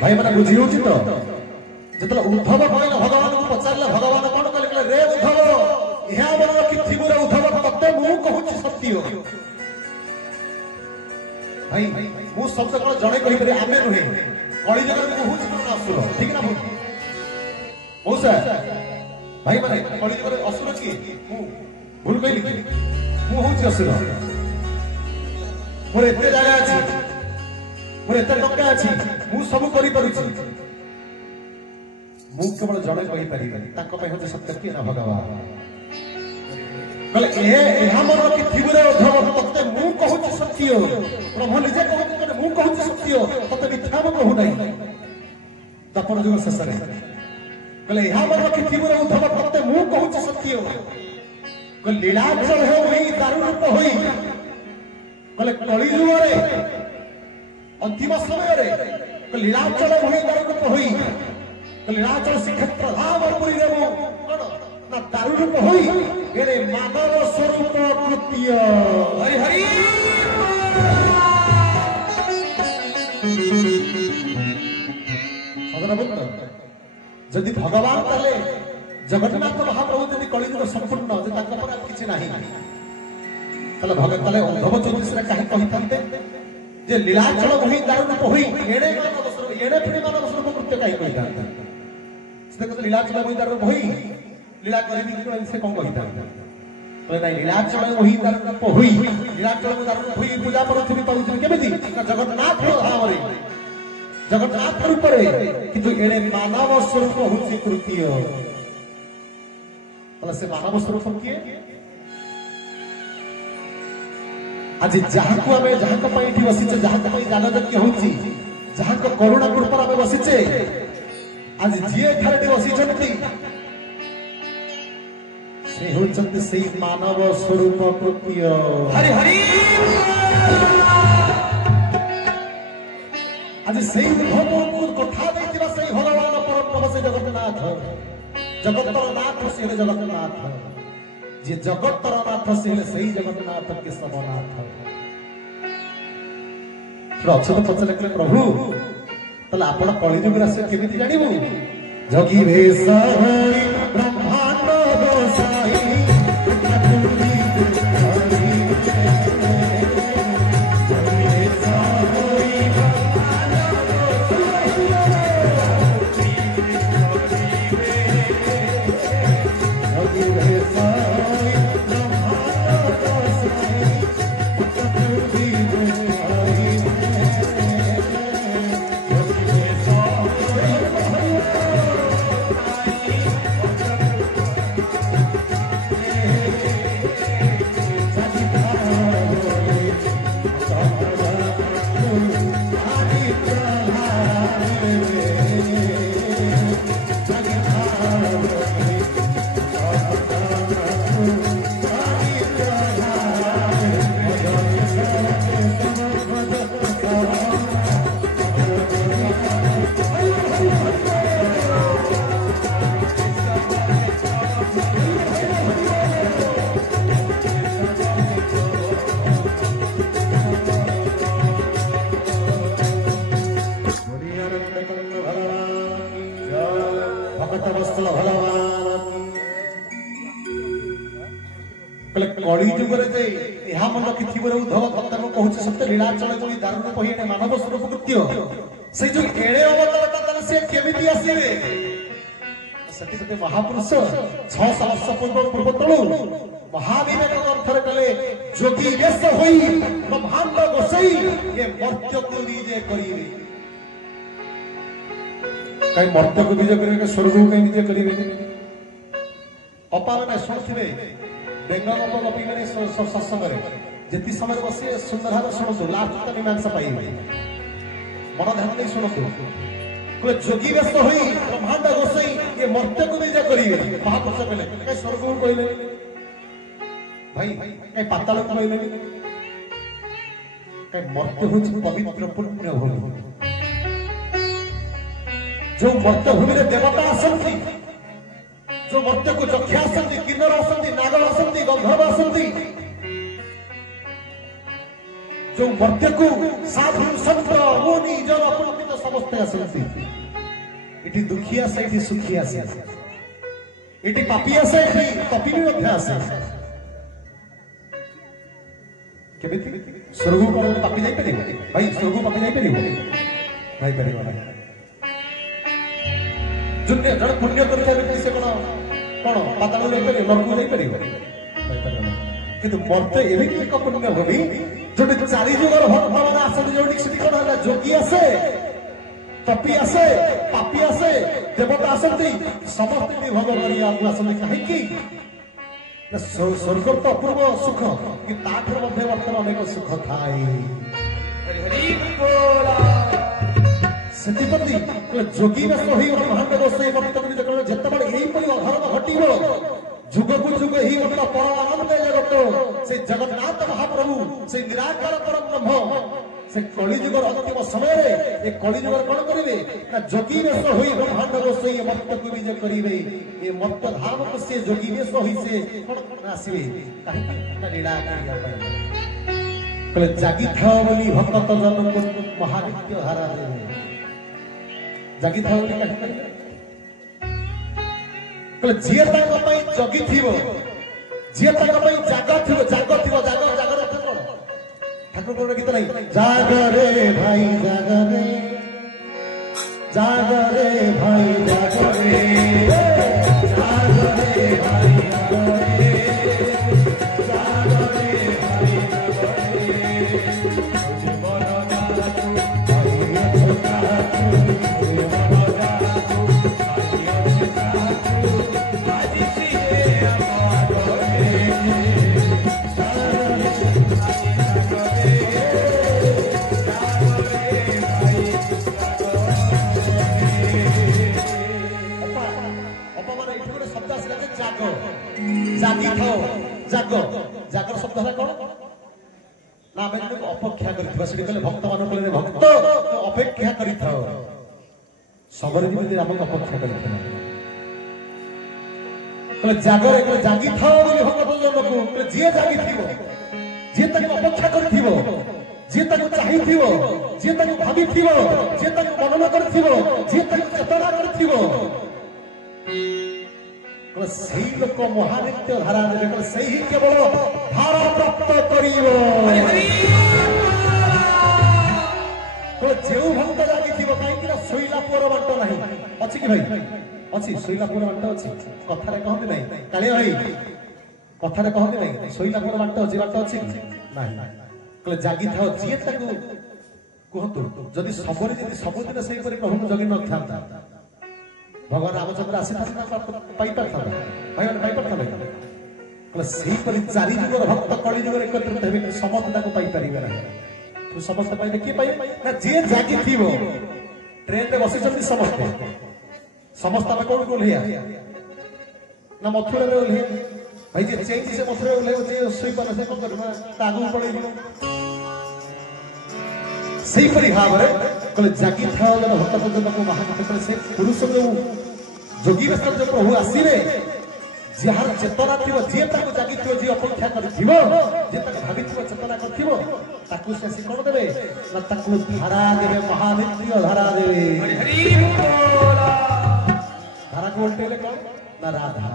भाई मैंने बुझी हो तो जो उद्धव कहला भगवान को पचारा भगवान कौन कहले रे उद्धव यहाँ मन कि रे उद्धव तत्व मु कहूँ सत्य भाई मु शब्द कौन जड़े कही आमे नुहे कली जगह असुर ठीक ना मौसा भाई मैंने कली जगह असुर किए भूल कहली मु हूँ असुर मोर एत जगह अच्छी मोर एत टंका अच्छी मु सब करि परुछि मु केवल जड़े कहि परिबे सत्य किए ना भगवान कहले एहा मन कि थिबरे उद्धव तते मु कहू सत्य ब्रह्म निजे कहू मु कहू सत्य तते मिथ्या मु कहू नहीं तपर जुग शेष रे कहले एहा मन कि थिबरे उद्धव तते मु कहू सत्य कहले लीलाचल हो होई दारू रूप होई कले कली जुगरे अंतिम समय लीलाचल भई दारूप होई लीलाचल श्रीक्षेत्र धामपुरी देव ना दारूप होई एरे मानव स्वरूप कृत्य हरि हरि जदि भगवान ताले जगन्नाथ महाप्रभु जदि कलिजुग संपूर्ण जे ताक पर किछि नाही ताले भगत ताले उद्धव 24 रे काहे कहितंते जे लीलाचल भई दारूप होई एड़े मानव स्वरूप एड़े फिरी मानव स्वरूप कृत्य काहे कहितंते से कहते लीलाचल भई दारूप होई लीला करिबि से कोन कहितंते तो नाही लीलाचल भई दारूप होई लीलाचल दारूप होई पूजा परथि पाउछि केमिति जगन्नाथ धामरे जगन्नाथ रूप किंतु एड़े मानव स्वरूप होछि कृत्य से मानव स्वरूप किए आज जहाँ को आम जहाँ बसीचे जहाँ जानयज्ञ होची जहाँ करुणा कृपा आम बसीचे आज जी ठारे बसी से होचंती से मानव स्वरूप कृत्य हरि हरि आज से कथा देथिबा से भगवान परम से जगन्नाथ जगतर नाथ से जगन्नाथ जे जगतर नाथ से सही जगन्नाथ के समनाथ अक्षत पचले कहले प्रभु तले आपण कलिजुग राशि केमिति जानिबु जगी भेष ब्रह्मांड गोसाई उद्धव भक्तन कहूँ सत्य लीलाचल दारूप होई मानव स्वरूप कृत्य से जो एड़े अवतार से केमिति आसीबे सती महापुरुष 600 वर्ष पूर्व तळु महाविवेक ग्रंथरे कले जोगी वेश होई ब्रह्मांड गोसाई ये मर्त्य को विजय करिवे कई मर्त्य को विजय करिवे स्वर्ग को कई विजय करिवे अपार में सुनथिबे बेंगल कपि गने सत्संग रे जति समय बसी सुंदर भाव शुणु लास्ट तक मीमांसा पाइबे मन ध्यान नहीं शुणु कोई जोगी व्यस्त होई ब्रह्मांड गोसाई ये मर्त्य को विजय करिवे महापुरुष कहले कई स्वर्ग को कहले भाई कई पाताल को कहले कई मर्त्य होछि पवित्र पुण्य भूमि जो मर्त्य भूमि रे देवता आसंती जो मर्त्य को जख्या आसंती किन्नर आसंती नागर आसंती गंधर्व आसंती जो मर्त्य को साधु संत मुनि जन पंडित समस्त आसंती इटी दुखी आसे इटी सुखी आसे इटी पापी आसे इटी पापी भी मध्य आसे केमिति स्वर्ग को पापी जाई परिबो भाई स्वर्ग को पापी जाई परिबो भाई परिबो ना जुने जण पुण्य करता व्यक्ति से कोन पाताल जाई परिबो नरक जाई परिबो किंतु मर्त्य एमिति एक पुण्य भूमि जोटी चारि जुगर भगवान आसन जोटी सिटी कोन होला जोगी आसे तपी आसे पापी आसे देवता आसंती समस्त भी भगवान या आसन काहे की स्वर्ग तो अपूर्व सुख कि ताठर मध्य वर्तमान अनेक सुख थाए हरि हरि बोला सेतिपति जोगी में सोही ब्रह्मांड गोसाई वर्तमान जगत जेतबे एही परि अधर्म घटिबो जुग को जुग ही मतलब परम आनंद जगत से जगन्नाथ महाप्रभु से निराकार परम ब्रह्म से कलिजुगर अंतिम समय ए कलिजुगर कौन करेंगे ना जोगी वेश होई ब्रह्मांड को से मर्त्य को विजय करेंगे ये मर्त्य धाम को से जोगी वेश होई से कौन आसीबे काहे ना निराकार कले जागी था बोली भक्त जन को महानित्य धारा देवे जागी था बोली काहे कले जिए ताका पई जगी थिबो जिए ताका पई जागा थिबो जागर अर्थ कोन ठाकुर को गीत नहीं जागरे भाई जागरे भाई जागरे भाई जागर शब्द है कौन ना आम जो अपेक्षा कर भक्त मान भक्त अपेक्षा कर सबरे आमको अपेक्षा कर जागर जागी था भक्त जन जी जागी जी अपेक्षा कर जी चाही जी भावी जी मनन कर जी चेतना कर सही लोक महानित्य धारा देवे सही केवल धारा प्राप्त करिवो जो भक्त जागी कहीं शोला पुअर बांट ना अच्छी कि भाई अच्छी शोला पुअर बांट अच्छी कथा कहते ना कालिया भाई कथा कहते ना शोला पुअर बांट अच्छी ना जागी था जी कहतु जदि सबुदिन से प्रभु जगी न था भगवान रामचंद्र आसी पाई चारि जुगर भक्त कली जुगर एकत्रित हेबे समस्त पाई परिबे ना तू समस्त पाइबे के पाइबे ना जे जागी थिबो ट्रेन रे बसिचंती समस्त में कोन ओल्हिया ना मथुरा रे ओल्हिया भाई जे चेंज से मथुरा ओल्हिया जे सोई पर से कोन करबा तागु पड़ेबो सही परि भाव रे कले जागी था भक्त जन को महान से पुरुष जो जोगी वेश जो प्रभु आसीबे जार चेतना थिबो जे ताको जागी थिबो जे अपेक्षा करथिबो जे ताको भाबी थिबो चेतना करथिबो ताको से कोन देबे ना ताको धारा देबे महानित्य धारा देबे हरि बोल धारा को उल्टे ले कोन ना राधा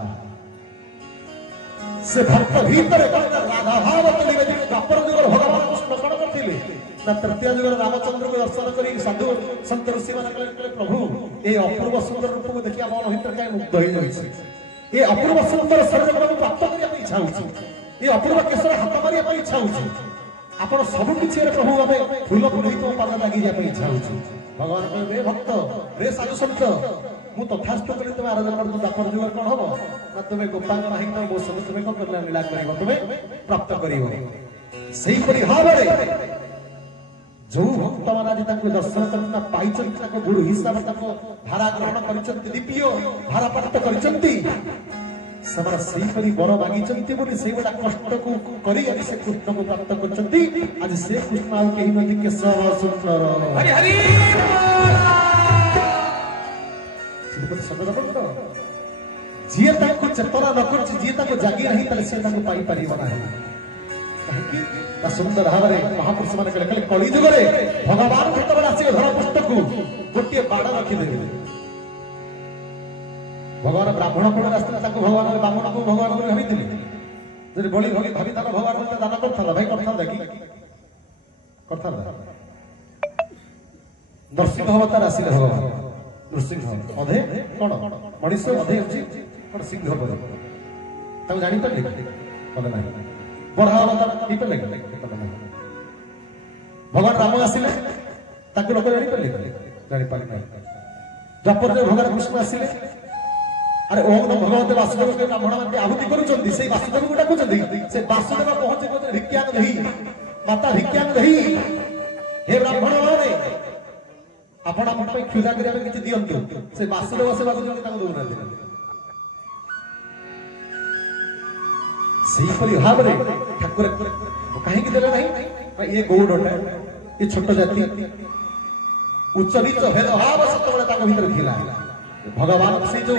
से भक्त भीतर कोन राधा भाव तलिबे जे द्वापर जुगर भगवान कृष्ण कोन करथिले ना तृतीय जुगर रामचंद्र को दर्शन करी साधु संत ऋषि मान प्रभु ये अपूर्व सुंदर रूप को देखिए मन भीतर काय मुग्ध हो जाई ये अपूर्व सुंदर शरीर को प्राप्त करिया इच्छा होची ये अपूर्व केशर हाथ मारिया इच्छा होची आपण सब किछि रे प्रभु हमें फूल फुली तो पाद लागी जा इच्छा होची भगवान को रे भक्त रे साधु संत मु तथास्थ करी तुम आराधना कर दापर जुगर कोन हबो ना तुमे गोपाल नाही तो मो संग तुमे कोन करला लीला करिवो तुमे प्राप्त करिवो सही परि भाबरे जो भक्त मान आज दर्शन करना पाई गुरु हिसाब भाड़ा ग्रहण कर दीपियो भाड़ा प्राप्त कर बर मागी से कष्ट को करी से कृष्ण को प्राप्त कर आज से कृष्ण आउ कहीं नहीं केशव सुंदर जी चेतना न कर जागी नहीं से पाई पार ना सुंदर भाव महापुरुष मान कहले कली जुग भगवान भक्त आसिक धर पुस्तक गोटे बाड़ रखिदेवे भगवान ब्राह्मण कोण आसते भगवान ब्राह्मण को भगवान भाई बड़ी भाभी दान भगवान दान करता भाई करता कि नरसिंह अवतार आसिले भगवान नृसिंह अधे कौन मनीष अधे कौन सिंह जानी पारे ना बढ़ा अवतार भगवान राम आसिले लोक जानी पारे द्वापर भगवान कृष्ण आसिले अरे ओम नमः भगवते वासुदेव के ब्राह्मण मान आहुति करूचंती से वासुदेव को डाकुचंती से वासुदेव पहुंचे को भिक्षान दही माता भिक्षान दही हे ब्राह्मण माने आपण आपण पे क्षुधा करिया किछि दियंतु से वासुदेव से वासुदेव ताको दउना सेहीपरि भाବରେ ଠାକୁର କାହିଁକି ଦେଲେ ନାହିଁ ये ଗୌଡ଼ଟା ये छोट जाति उच्च नीच भेदभाव ସେତେବେଳେ ତାଙ୍କ ଭିତରେ ଥିଲା भगवान से जो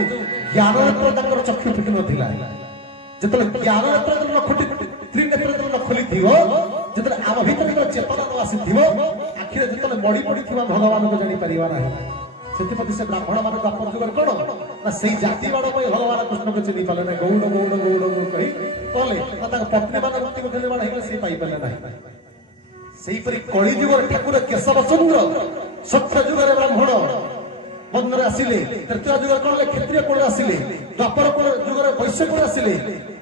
ज्ञान नेत्र ତାଙ୍କର ଚକ୍ଷୁ ଫିଟି ନଥିଲା ଯେତେବେଳେ ଜ୍ଞାନ ନେତ୍ର ନ ଖୋଲି ତ୍ରିନେତ୍ର ନ ଖୋଲିଥିବ ଯେତେବେଳେ ଆମ ଭିତରେ ଚେତନା ନ ଆସିଥିବ ଆଖିରେ ଯେତେବେଳେ ମଡ଼ି ପଡ଼ିଥିବା ଭଗବାନଙ୍କୁ ଜାଣିପାରିବା ନାହିଁ ସେଥିପ୍ରତି ସେ ବ୍ରାହ୍ମଣ ମାନଙ୍କ ଦ୍ୱାପର ଯୁଗରେ କଣ ନା ସେଇ ଜାତି ବାଣ ପାଇଁ ଭଗବାନ କୃଷ୍ଣଙ୍କୁ ଚିହ୍ନି ପାରିଲେ ନାହିଁ ଗୌଡ଼ ଗୌଡ଼ ଗୌଡ଼ ଗୌଡ଼ କହି କଲେ ନା ତାଙ୍କ ପତ୍ନୀ ମାନ ମୃତ୍ୟୁ ଖେଳି ବାଣ ହେଇଗଲେ ସେ ପାଇପାରିଲେ ନାହିଁ ସେହିପରି କଳି ଯୁଗରେ ଠାକୁର କେଶବ ଚନ୍ଦ୍ର ସତ୍ୟ ଯୁଗରେ ବ୍ରାହ୍ମଣ ବନ୍ଦରେ ଆସିଲେ ତୃତୀୟ ଯୁଗରେ କଣ ହେଲେ କ୍ଷତ୍ରିୟ କୂଳରେ ଆସିଲେ ଦ୍ୱାପର ଯୁଗରେ ବୈଶ୍ୟ କୂଳରେ ଆସିଲେ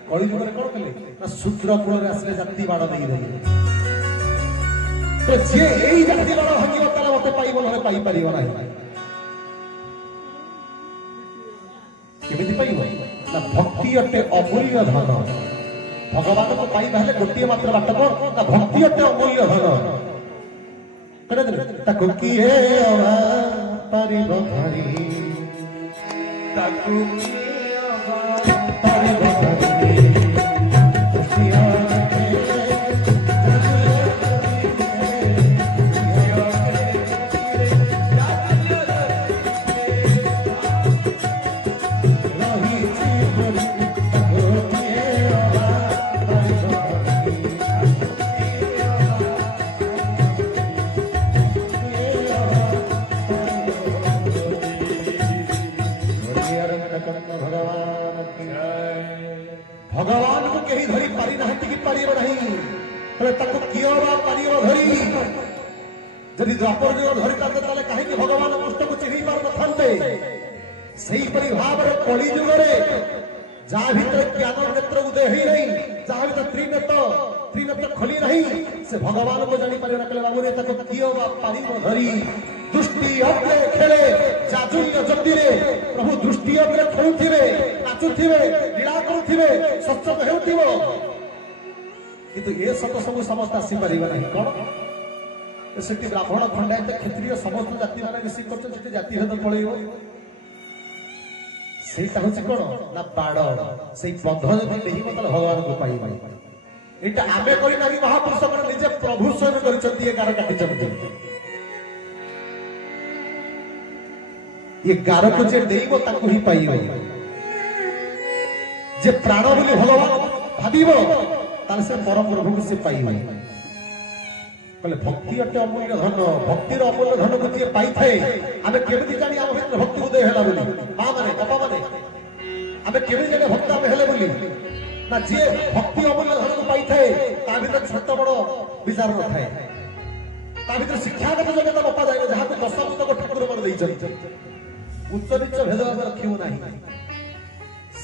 କଳି ଯୁଗରେ କଣ କଲେ ନା ଶୂଦ୍ର କୂଳରେ ଆସିଲେ ଜାତି ବାଣ ଦେଇଦେଲେ ଯିଏ ଏଇ ଜାତି ବାଣ ଭାଙ୍ଗିବ ତାହେଲେ ମତେ ପାଇବ ନହେଲେ ପାଇପାରିବ ନାହିଁ କେମିତି ପାଇବ ନା ଭକ୍ତି ଅଟେ ଅମୂଲ୍ୟ ଧନ ଭଗବାନଙ୍କୁ ପାଇବା ହେଲେ ଗୋଟିଏ ମାତ୍ର ବାଟ କଣ ନା ଭକ୍ତି ଅଟେ ଅମୂଲ୍ୟ ଧନ ତାକୁ କିଏ परिव धरी ताकू परिव धरी भगवान को कहीं धरी पारी नाहंती की पारी नहीं ताको कियो बा पारी धरी जदि द्वापर युग धरी ताते ताले काहे कि भगवान कृष्ण को चिन्हि पार नथान्ते सेही परि भाବରେ कली युगरे जा भीतर ज्ञान नेत्र उदय ही नहीं जा भीतर त्रिनेत्र खोली नहीं से भगवान को जानि पारि न कले बाबू रे ताको कियो बा पारी धरी दृष्टि अग्रे खेले जाजुल्य जतिरे प्रभु दृष्टि अग्रे खेलुथिबे नाचुथिबे लीला करुथिबे सत्संग हेउथिबो किंतु ए सत सब समस्त आसी परिबा नहीं कोन सेठी ब्राह्मण खंडायत क्षत्रिय समस्त जाति माने मिसी करछ सेठी जाति भेद पळेइबो सेटा होछि कोन ना बाड़ सेई बंध जदि देहिबो त भगवान को पाइबा एटा आमे करि नाही महापुरुष मन निजे प्रभु स्वयं करिसथि ए कार काटि चंती ये गार को जे देइबो ताको ही पाइबो जे प्राण बोली भगवान भाबिबो तार से परम प्रभु को से पाइबो कहले भक्ति अटे अमूल्य धन भक्तिर अमूल्य धन को जे पाई थाए आमे केमिति जानि आम भीतर भक्ति उदय होला बोली मां माने बाबा माने आमे केमिति जानि भक्त आमे हेले बोली ना जे भक्ति अमूल्य धन को पाई थाए ता भीतर छोट बड़ विचार न थाए ता भीतर शिक्षागत जगत बापा जाय जहा को दश पुस्तक ठाकुर मन देई छथि उच्च नीच भेदभाव रखिबो नाही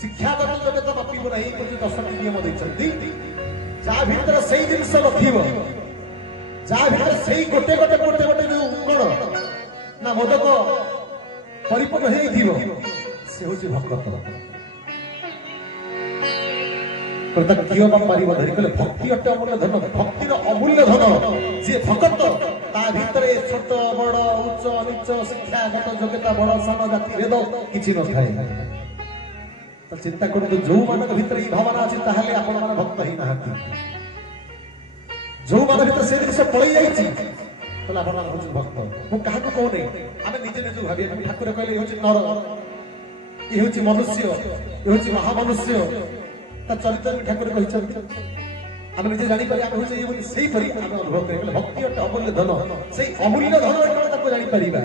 शिक्षागत जगत मापिबो नाही प्रति 10टी नियम दैछन्ति जा भीतर सही जिंस रखिबो जा भीतर सही गोटे जो कोण ना मोदक परिपूर्ण हेई थिबो से होछि भक्त प्रत्येक कियो बा परिव धरि कले भक्ति अटे अमूल्य धन भक्तिर अमूल्य धन जे भक्त ता भीतर छोट बड़ उच्च नीच शिक्षागत योग्यता बड़ सान जाति भेद किछि न थाए तो चिंता करते जो मान भीतर ये भावना अच्छी ताहले आपण मान भक्त ही नाहती जो मान भीतर से जिनिस पळई जाईची तले आपण मान होची भक्त मु काहा को कहू नै आमे निजे निजे भाबी ठाकुर कहले होची नर ये होची मनुष्य ये होची महामनुष्य ता चरित्र ठाकुर कहिछन्ति आमे निजे जानि पारि आमे होची ये सेही परि आमे अनुभव करिले भक्ति अटे अमूल्य धन सेही अमूल्य धन एटा ताको जानि परिबा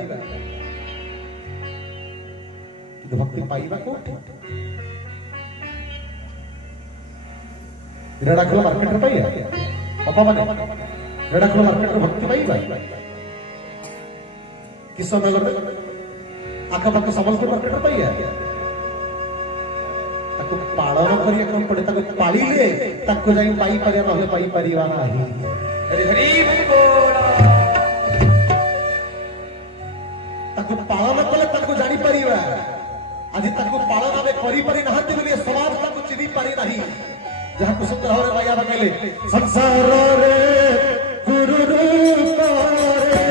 कि भक्ति पाइबा को रेडाखोला मार्केट रे पाइया बापा माने रेडाखोला मार्केट रे भक्ति पाइबा किसो मेल रे आका पाक समलपुर मार्केट रे पाइया ताको पालन करिया कम पड़े ताको पालिले ताको जाई पाई परिया नहले पाई परिवा नाही हरि हरि बोला ताको पालन कले ताको जानि परिवा आदि ताको पालन आमे करि परि नहति बोली समाज ताको चिनि पारि नाही जहाँ को सुंदर हो रे भैया बकेले संसार रे गुरु रूप रे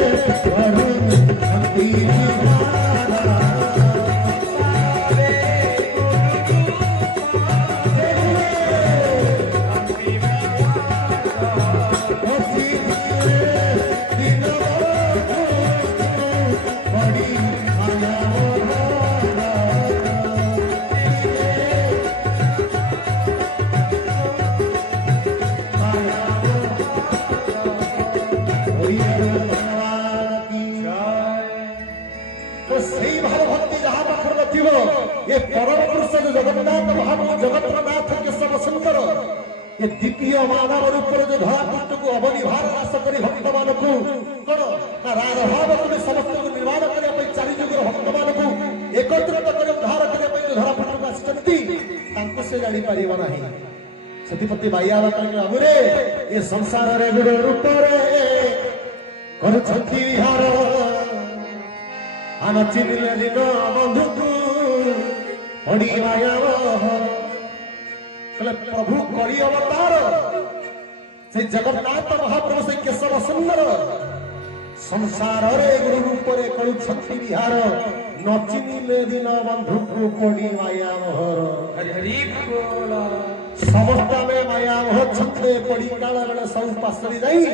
वरुण भक्ति जगन्नाथ महाप्रभु जगतनाथ केशव सुंदर ये द्वितीय मानव रूप जो धरापृष्ठ को अवनिभार रास कर भक्त मान को कौन राधाभाव को समस्त को निर्माण करने चारि जुगर भक्त मान को एकत्रित कर उद्धार करने जो धरापृष्ठ को आसती से जानी पार ना ସେଥିପତି ବାଇଆ ବାବୁରେ ଏ ସଂସାରରେ ଗୁରୁ ରୂପରେ କରୁଛନ୍ତି ବିହାର ଆନ ଚିହ୍ନିଲେ ଦିନ ବନ୍ଧୁକୁ ପଡ଼ି ମାୟା କହିଲେ ପ୍ରଭୁ କରି ଅବତାର ସେ ଜଗନ୍ନାଥ ମହାପ୍ରଭୁ ସେ କେଶବ ସୁନ୍ଦର ସଂସାରରେ ଗୁରୁ ରୂପରେ କରୁଛନ୍ତି ବିହାର ନ ଚିହ୍ନିଲେ ଦିନ ବନ୍ଧୁକୁ ପଡ଼ି ମାୟା ମୋହର ହରି ହରି ବୋଲ समस्त में माया मोह छंदे पड़ी काला बेले सब पासरी जाई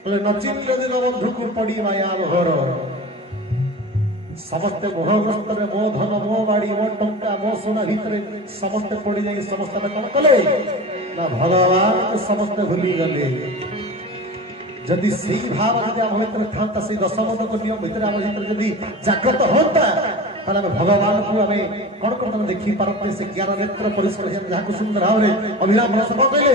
बोले नचिले दिन बंधु को पड़ी माया मोहर समस्त मोहग्रस्त में मो धन मो बाड़ी मो टंका मो सोना भीतर समस्त पड़ी जाई समस्त में कौन कले ना भगवान को समस्त भूली गले जदि सही भाव यदि आम भीतर था से दशमद को नियम भीतर आम भीतर यदि जागृत होता ताले भगवान को आम कौन कौन देखी पारते से ज्ञान नेत्र परिष्कार जहाँ सुंदर भाव अभिराम रस कहले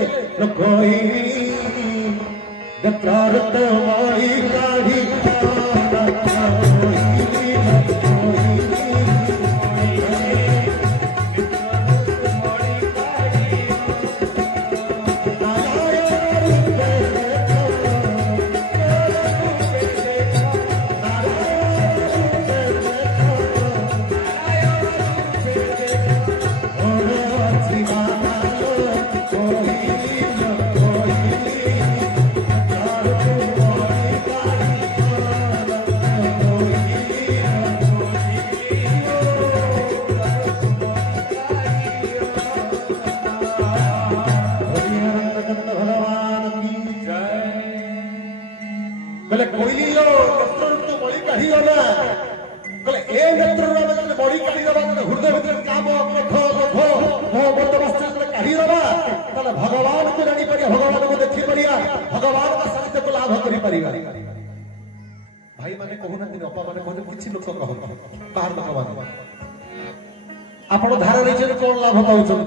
भगवान को जानी पारिया भगवान को देखी पारिया भगवान का सानिध्य को लाभ करि पारिया भाई माने कहूना दिन अपा माने कहते किछि लोक कह बाहर भगवान आपण धारा रे जे कोन लाभ पाउछन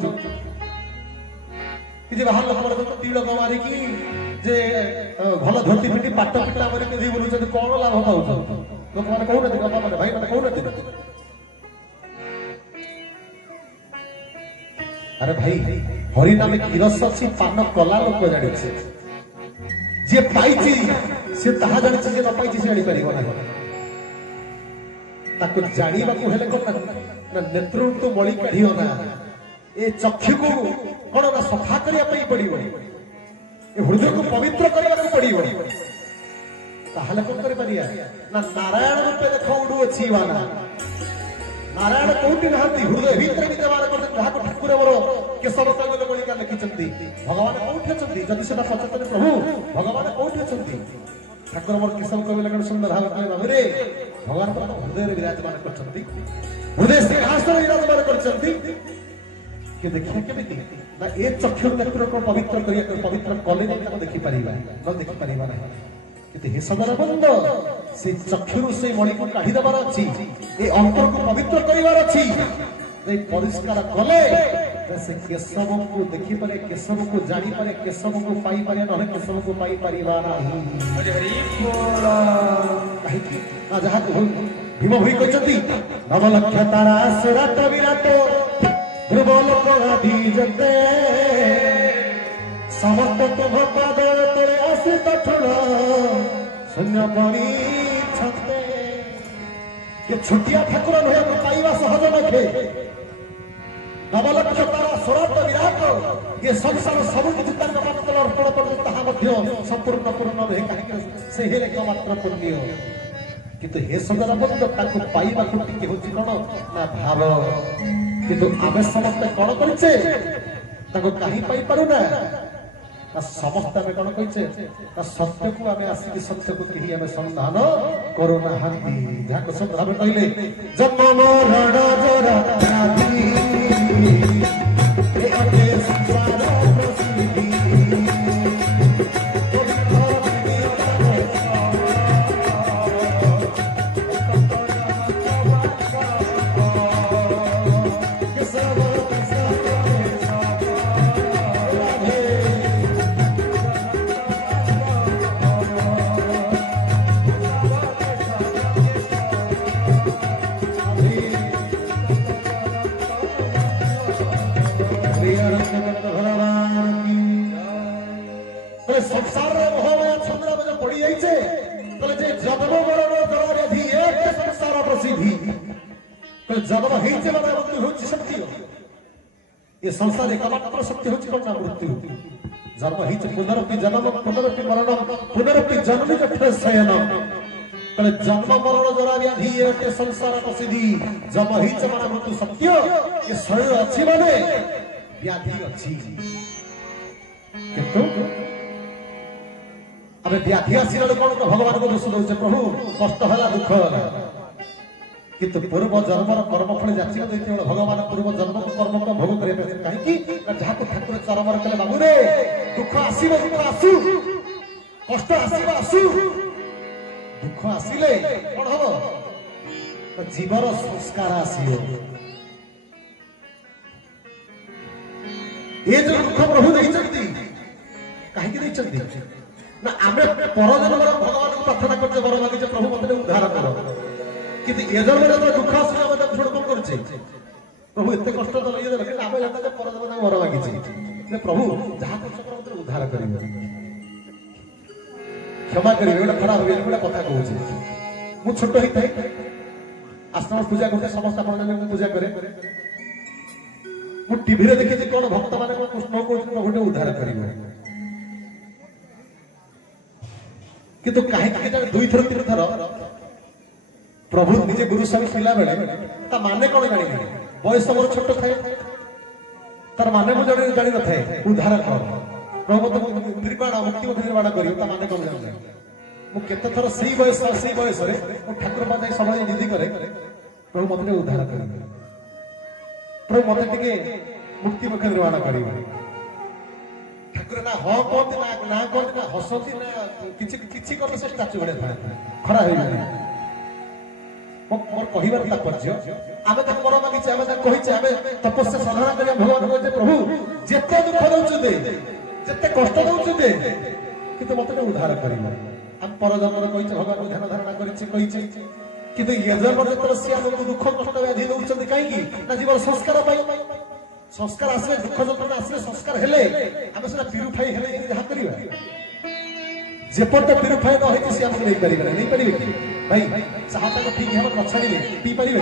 कि जे बाहर लोक माने तो तीळ मारी की जे भल धोती फिटी पाट पिटा मारी के बोलु जे कोन लाभ पाउछन लोक माने कहूना दिन अपा माने भाई माने कहूना दिन अरे भाई हरि नामे किरस अछि पान कला लोक जानि छे जे पाइछि से ताहा जानि छे जे न पाइछि से जानि परिबो ना ताको जानिबा को हेले कोन ना नेतृत्व मळी काढियो ना ए चक्षु को कोन ना सफा करिया पई पड़िबो ए हृदय को पवित्र करिया को पड़िबो ताहाले कोन करि परिया ना नारायण रूपे देखो उडु अछि वाला नारायण कोटि नहती हृदय भीतर विद्यमान करते जहाँ को ठाकुर मोर केशव कविल बलिका लिखिछंती भगवान कोठी अछंती जदि सेटा पचतने प्रभु भगवान कोठी अछंती ठाकुर मोर केशव कविल गण सुंदर भाव कहले बाबरे भगवान पर हृदय रे विराजमान करछंती हृदय सिंहासन विराजमान करछंती के देखिए केमिति ना ए चक्षु नेत्र को पवित्र करिया पवित्र कले न देखि परिबा न देखि परिबा ना किते हे सदर बंद से चक्षुरु से मणि को काढी दबार अछि ए अंतर को पवित्र करिवार अछि ए परिष्कार कले से केशव को देखि पारे केशव को जानि पारे केशव को पाई पारे न केशव को पाई परिबा नाही हरि हरि बोल काहे कि आ जहा भीम भई कहचंती नव लक्ष तारा सुरत विराट ध्रुव लोक आदि जते समस्त तुम पाद तोरे आसे तठुल शून्य परी छते ये छुटिया ठाकुर नहे पाइबा सहज नखे नवलक्ष तारा स्वरत विराट ये संसार सब किछि तार मात्र अर्पण कर ताहा मध्य संपूर्ण पूर्ण रहे काहे से हेले एकमात्र पुण्य किंतु हे सदर बंद ताको पाइबा को टिके होछि कोन ना भाव किंतु आमे समस्त कोन करछे ताको काहे पाई पारु ना समस्त आम कौन कहे सत्य को आम आसिक सत्य को कही आम संधान करूना जहाँ सुंदर भाव कहले जन्म मरण जरा कहले संसार रे मोहमाया छंद्र में जो पड़ी जाई छे कहले जे जन्म मरण जरा व्याधि एक संसार प्रसिद्धि कहले जन्म हेई छे माने मृत्यु होची सत्य ये संसार एकमात्र सत्य होची कोन मृत्यु जन्म हेई छे पुनरपि जन्म पुनरपि मरण पुनरपि जन्म जठरे शयन कहले जन्म मरण जरा व्याधि एक संसार प्रसिद्धि जन्म हेई छे माने मृत्यु सत्य ये शरीर अछि माने व्याधि अछि किंतु अबे व्याधि आसिला कोन तो भगवान को दोष दउचे प्रभु कष्ट हला दुख हला किंतु पूर्व जन्मर कर्मफल जाचिक दैते भगवान पूर्व जन्म कर्म को भोग करे पे काहे की जहा को ठाकुर चरमर कले बाबू रे दुख आसीबो दुख आसु कष्ट आसीबो आसु दुख आसीले कोन हो जीवर संस्कार आसीबो ये जो दुख प्रभु दैचंती काहे की दैचंती ना आमे परजन्मर भगवान को प्रार्थना करते बर मागिचे प्रभु मते उद्धार करो किंतु ए जन्मरे तो दुख आसी मते छोड़ कोन करछे प्रभु एते कष्ट तो लइए देले कि आमे जाता जे परजन्मर बर मागिचे जे प्रभु जहा कष्ट कर मते उद्धार करिवे क्षमा करिवे एटा खराब होय एटा कथा कहूची मु छोट ही थाई आश्रम पूजा करते समस्त आपण ने पूजा करे मु टीवी रे देखि जे कोन भक्त माने को कृष्ण को प्रभु उद्धार करिवे किंतु कहीं दुई थर तीन थर प्रभु निजे गुरु स्वामी पिला बेले ता माने कौन जानी बयस मोर छोट थाए तार माने मु जानी न थाए उद्धार कर प्रभु मत निर्वाण मुक्ति मत निर्वाण करियो ता माने कौन जानी मु केते थर सेही बयस रे मु ठाकुर पादे समय निधि करे प्रभु मते उद्धार कर प्रभु मते टिके मुक्ति मुख निर्वाण करियो ठाकुर ना हो कोन ना कोन ना हसती ना किछि किछि कर से स्टैचू बडे था खरा होई गला मोर कहिबार तात्पर्य आमे त कर मागिचे आमे त कहिचे आमे तपस्या साधना करिया भगवान कहते प्रभु जेते दुख दउछु दे जेते कष्ट दउछु दे किंतु मते उद्धार करियो हम परजन्मर कहिचे भगवान को ध्यान धारणा करिचे कहिचे किंतु ये जन्म जेतर से हमको दुख कष्ट व्याधि दउछु काई की ना जीवन संस्कार पाई संस्कार आसे दुख जंत्रणा आसे संस्कार हेले आमे सेना प्यूरिफाई हेले जहा करिवा जेपट प्यूरिफाई न होई से हम नहीं करिबे नहीं करिबे भाई चाहता को ठीक हम न छाड़िले पी परिबे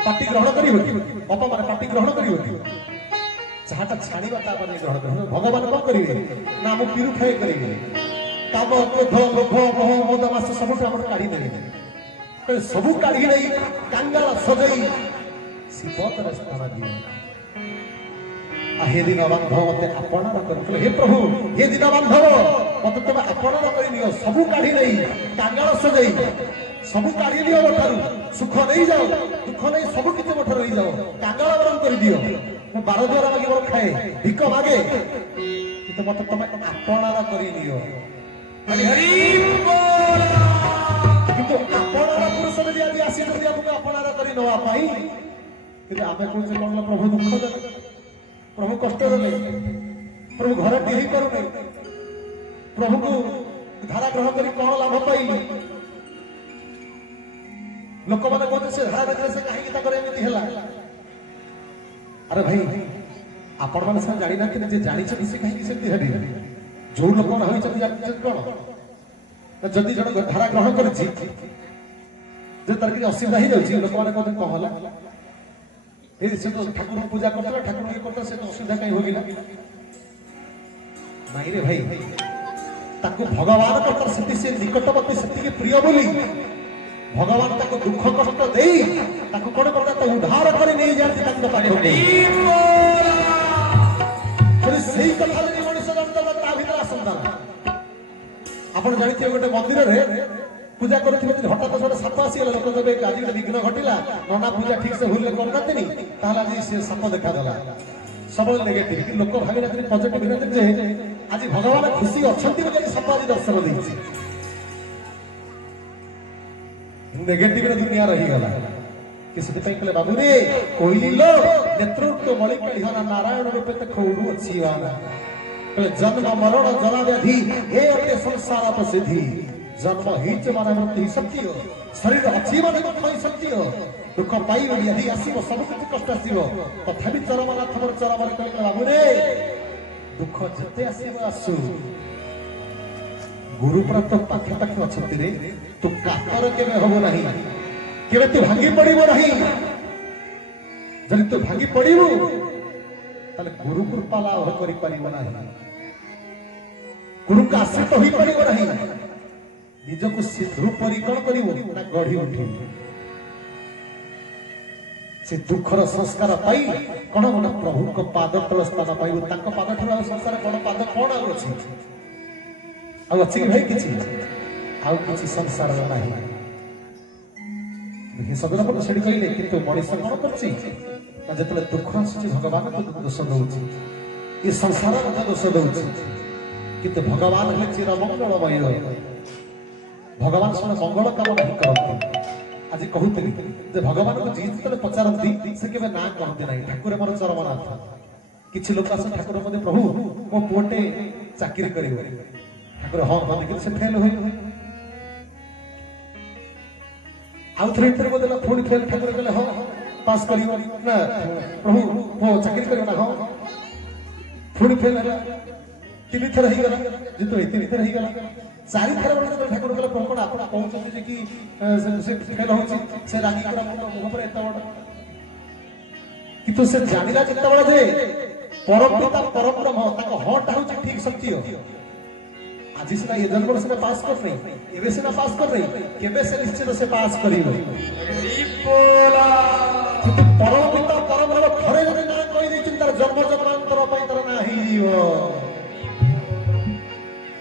पार्टी ग्रहण करिबे कि बापा माने पार्टी ग्रहण करिबे कि चाहता छाड़िबा ता माने ग्रहण करिबे भगवान को करिबे ना हम प्यूरिफाई करिबे काम क्रोध लोभ मोह मद मास सब हम काढी देबे सब काढी नै कांगाल सजई सिपतर स्थान दियो हे दिन बांधव मते आपणार कर हे प्रभु हे दिन बांधव मते तुम आपणार कर नियो सब काढी नै कांगाल सजई सब काढी लियो बठारु सुख नै जाओ दुख नै सब किते बठारु होई जाओ कांगाल बरम कर दियो मु 12 द्वारा मागे मोर खाए भिक मागे किते मते तुम आपणार कर नियो हरि हरि बोल किते आपणार पुरुष ने आदि आसी जदी हमको आपणार करी नवा पाई किते आमे कोन से कोन प्रभु दुख दे प्रभु कष्ट दे प्रभु घर टिही करू नहीं प्रभु को धारा ग्रहण करी कौन लाभ पाई लोक माने कहते से धारा ग्रहण से काहे की करे एमिति हला अरे भाई आपण माने से जानि ना कि जे जानि छै से काहे की सेति हेबी जो लोक न होई छै जानि छै कोन तो जदी जण धारा ग्रहण करि छी जे तरकी असुविधा ही रहछि लोक माने कहते कहला ए से तो ठाकुर पूजा करतला ठाकुर के करता से तो असुविधा काई होगिला नहीं रे भाई ताको भगवान करता सेति से निकटवर्ती सेति के प्रिय बोली भगवान ताको दुख कष्ट देई ताको कोन करता तो उद्धार करी नहीं जाती ताको पाखो फिर सही कथा जे मनुष्य जंतल ता भीतर आसंता आपण जानिथिए गोटे मंदिर रे पूजा करथिबे जे हठात सोडे साप आसी गेला लोक जबे आज गोटे विघ्न घटिला नना पूजा ठीक से भूलले करनतनी ताहला जी से साप देखा देला सब नेगेटिव लोक भागिना जे पॉजिटिव ने जे आज भगवान खुशी अछंती बोली साप आज दर्शन देछि नेगेटिव रे दुनिया रही गला किसे पे कहले बाबू रे कोइली लो नेतृत्व मणि कहिना नारायण रूपे त खौरु अछि वाला जन्म मरण जरा व्याधि हे अते संसार प्रसिद्धि जन्म हिच माने मृत्यु सत्य शरीर अछि माने दुख सत्य दुख पाई व्याधि आसीबो सब कुछ कष्ट आसीबो तथापि चरमनाथ मोर चरमरे कहले बाबू रे दुख जते आसीबो आसु गुरु प्राप्त पाखे पाखे अच्छी रे तू कातर केवे हबो नहीं केवे तू भांगी पड़िबो नहीं जदि तू भांगी पड़िबो ताले गुरु कृपा लाभ करि परिबो नहीं गुरु का आश्रित होई परिबो नहीं निजको सिद्धू परिकण करिबो ना गढ़ी उठिबो से दुखर संस्कार पाई कौन मन प्रभु को पाद तल स्थान पाइबो ताको पाद ठुरा संसार कोन पाद कोन अछि कि भाई किछि संसार नाही देखि सदन पर सेडी कइले किंतु मनुष्य कोन करछि जतले दुख आछि भगवान को दोष दउछि ये संसार को दोष दउछि किंतु भगवान हे चिर मंगलमय भगवान सने मंगल कामना करथि आज कहूतली जे भगवान को जीत तले पचारती से केबे ना कहते नाही ठाकुर मोर चरमनाथ किछि लोक आसे ठाकुर मते प्रभु मो पुओटे चाकरी करिवो ठाकुर हां माने कि से फेल होई आउ थ्रे इंटर बदला फोन फेल ठाकुर कहले हां पास करिवो ना प्रभु मो चाकरी करिवो ना हां फोन फेल हला तीन थर ही गला जे तो तीन थर ही गला चारि थर बडे ठाकुर कहले प्रभु कोन आपण कहउछथि जे कि से फेल होछि से रागी करा मुख पर एत बड कि तो से जानिला जत्ता बड जे परम पिता परम ब्रह्म ताको हट होछि ठीक सत्य आज से ये जन्म से पास कर नहीं एबे से पास कर नहीं केबे से निश्चित से पास करिवो परम पिता परम ब्रह्म थरे जने ना कहि दै चिंता जन्म जन्मांतर पई तर नाही जीवो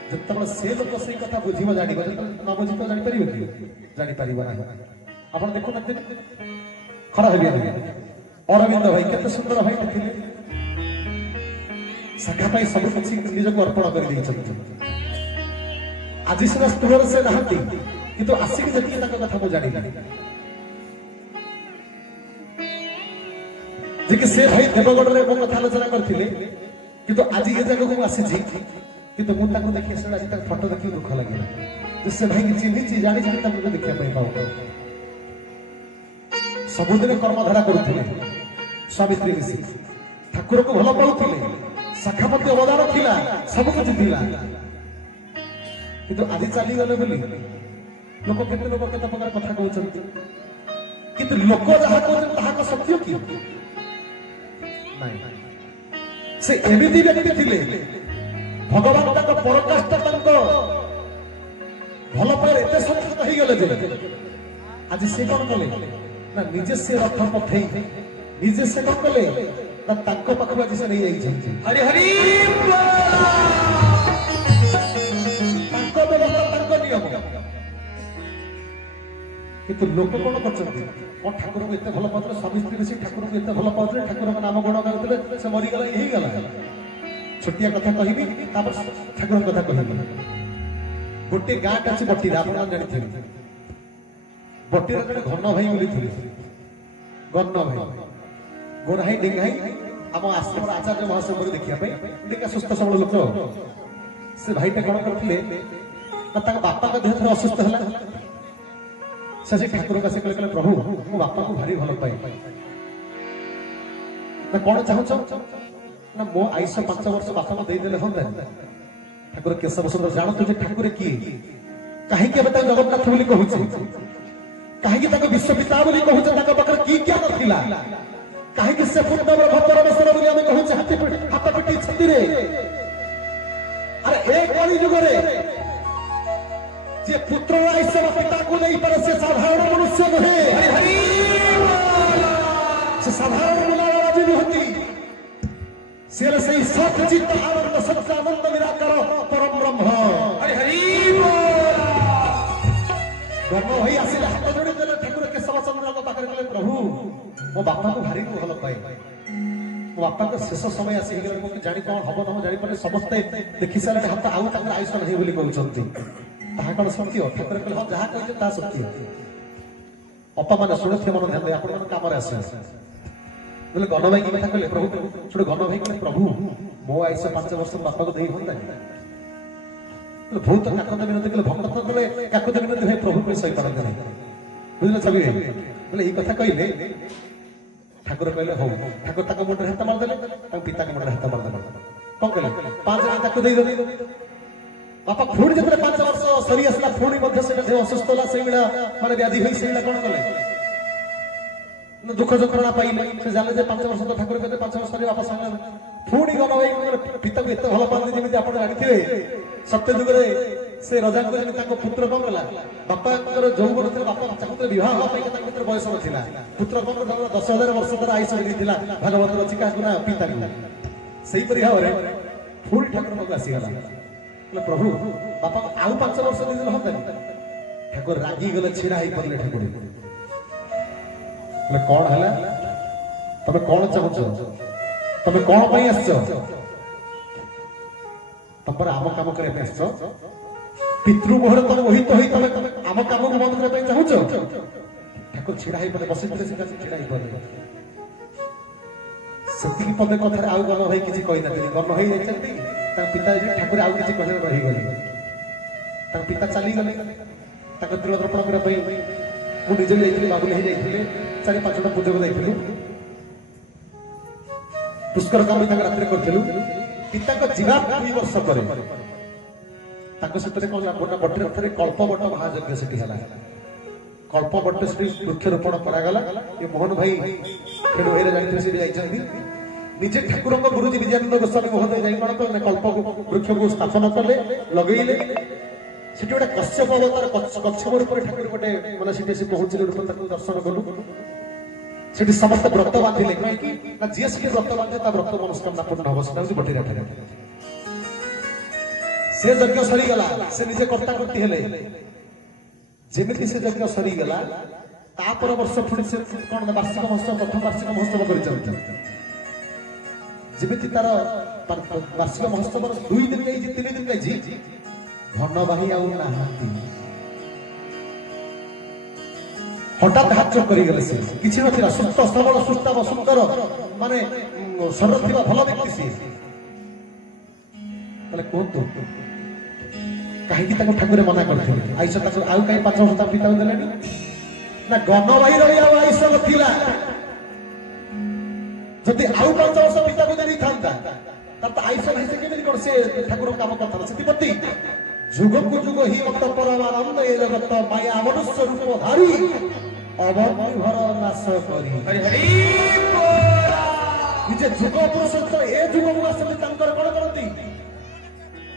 जतबे से लोक सही कथा बुझिबो जानिबो ना बुझि तो जानि परिबो कि जानि परिबो ना आपण देखो न खरा हेबे अरविंद भाई केते सुंदर भाई थिले सखा पाई सब कुछ निज को अर्पण कर दै छथि आज सिना स्थूल से नहती किंतु आसिक जति तक कथा मु जानि जे कि से भाई देवगढ़ रे मो कथा आलोचना करथिले किंतु आज ये जगह को आसी छी किंतु मु ताको देखि से आज तक फोटो देखि दुख लागिला जे से भाई की चिन्हि छी जानि छी ताको देखिया पई पाउ सबुदिन कर्मधारा करुथिले सावित्री ऋषि ठाकुर को भलो पाउथिले सखापति अवदान थिला सब कुछ थिला किंतु आज चली गले बोली लोक केते प्रकार कथा कहउछन्ति किंतु लोक जहा कहउछन ताहा को सत्य कि नाही से एमिति व्यक्ति थिले भगवान ताको परकाष्ठ ताको भलो पर एते संतुष्ट होई गेले जे आज से कोन कले ना निजे से रथ पथै निजे से कोन कले ना ताको पाखु आज से नहीं जाई छै हरि हरि किंतु लोक कौन कर ठाकुर को एत भल पाते स्वामी स्त्री से ठाकुर को एत भल पाते ठाकुर नाम गुण गाउले से मरीगला यही गला छोटिया कथा कहबी ठाकुर कथा कहबी गोटे गाँ अच्छी बटी आप जानते बटीर जड़े घन भाई बोली थे घन भाई गोराई डेंगाई आम आश्रम आचार्य महासभा देखा टिका सुस्थ सबल लोक से भाईटा कौन करते बापा का देह थोड़ा असुस्थ है से ठाकुर का कहले प्रभु मो बापा को भारी भल पाए ना कौन चाहूँ ना मो आयुष 5 वर्ष बापा को देदेले हम ठाकुर केशव सुंदर जान तुझे ठाकुर किए कहीं जगन्नाथ बोली कहूँ कहीं विश्व पिता बोली कहूँ पाखे की क्या नथिला कहीं से पूर्ण परमेश्वर बोली आम कहूँ हाथ पिटी छाती अरे एक कली जुगरे जे पुत्र आयुष पिता को नहीं पारे से साधारण मनुष्य नुहे से साधारण मुलाजी नुहति से सही सचित आनंद सच्चानंद निराकार परम ब्रह्म हरि हरि ब्रह्म होई आसिले हाथ जोड़ी देले ठाकुर केशव चंद्र को पाखरे कहले प्रभु मो बापा को भारी भल पाए मो बापा को शेष समय आसी गेले को जानि कोन हबो न जानि पारे समस्त देखि सारे हाथ आउ तक आयुष नहीं बोली कहउछंती ताहा कोन सत्य ठाकुर कहले हां जहा कहते ता सत्य अपा माने सुनथे मन ध्यान दे आपण मन काम रे आसे बोले गण भाई की कथा कहले प्रभु छोड़ गण भाई कहले प्रभु मो आयुष 5 वर्ष बापा को देई होंदा बहुत काकत विनती कहले भक्त कहले काकत विनती भाई प्रभु को सही पड़ते नहीं बुझले छवि बोले ई कथा कहले ठाकुर कहले हो ठाकुर ताको मुंडे हाथ मार देले ताको पिता के मुंडे हाथ मार देले कोन कहले 5 दिन ताको देई दे बापा पुणी जो 5 वर्ष सरी आसला पुणी असुस्थ है से माने व्याधि हुई से कौन कले दुख जंत्रणा पाइले से जाने 5 वर्ष तो ठाकुर कहते 5 वर्ष बापा संगे पुणी गल पिता को एत भल पाते जमी आप जानते सत्य जुगे से रजा को पुत्र कौन गला बापा जौवन थे बापा चाहते बहुत बयस नाला पुत्र कौन 10,000 वर्ष तरह आयुष देता भागवत रची क्या पिता से भाव में पुणी ठाकुर पाक आसीगला प्रभु बापा आउ 5 वर्ष दिन हम ठाकुर रागी गले छिड़ा ही पड़े ठाकुर कौन है तुम कौन चाहूच तुम कौन आस तुम आम कम करने आस पितृमोहर तुम मोहित हो तुम आम कम को बंद करने चाहूच ठाकुर छिड़ा ही पड़े बसी छिड़ा ही पड़े से पदे कथार आउ गण भाई किसी कही ना गण हो पिता ठाकुर आउ किसी कहले रहीगले पिता चली गले तिल तर्पण करने मुझे जाइए बाबुल हो जाते 4-5 पूजक जाइलु पुष्कर काम रात्रि करूँ पिता जीवा 2 वर्ष पर बटे कल्पवट महायज्ञ से कल्पवट से वृक्षरोपण करागला ये मोहन भाई खेल भाई जानते से जाइए निजे ठाकुर गुरुजी विजयानंद गोस्वामी महोदय जाई कौन कले कल्प वृक्ष को स्थापन कले लगेले सेठी गोटे कश्यप अवतार कच्छप रूप ठाकुर गोटे माने से पहुंचले रूप दर्शन कलु सेठी समस्त व्रत बांधिले कहीं जी से व्रत बांधे व्रत मनस्कामना पूर्ण हम से बटीरा से यज्ञ सरीगला से निजे कर्ता कर्ती हेले जेमिति से यज्ञ सरीगला तापर वर्ष पुणी से कौन वार्षिक महोत्सव प्रथम वार्षिक महोत्सव कर जमीती तार वार्षिक महोत्सव 2 दिन 3 दिन घन बाही हठात हाथ चोक कर किसी ना सुस्थ सबल सुस्थ सुंदर माने शरीर थी भल व्यक्ति सी कहतु कहीं ठाकुर मना करते आयुष आउ कहीं 5 वर्ष पिता को देले ना घन बाही रही आयुष ना जदि आउ 5 वर्ष पिता को देरी था तब आयुष हिसे के कौन से ठाकुर काम करता से जुग को जुग ही मत परमानंद ये जगत माया मनुष्य रूप धारी अवनिभर नाश करी हरि हरि निजे जुग पुरुष ए जुग को आसते तांकर कोन करती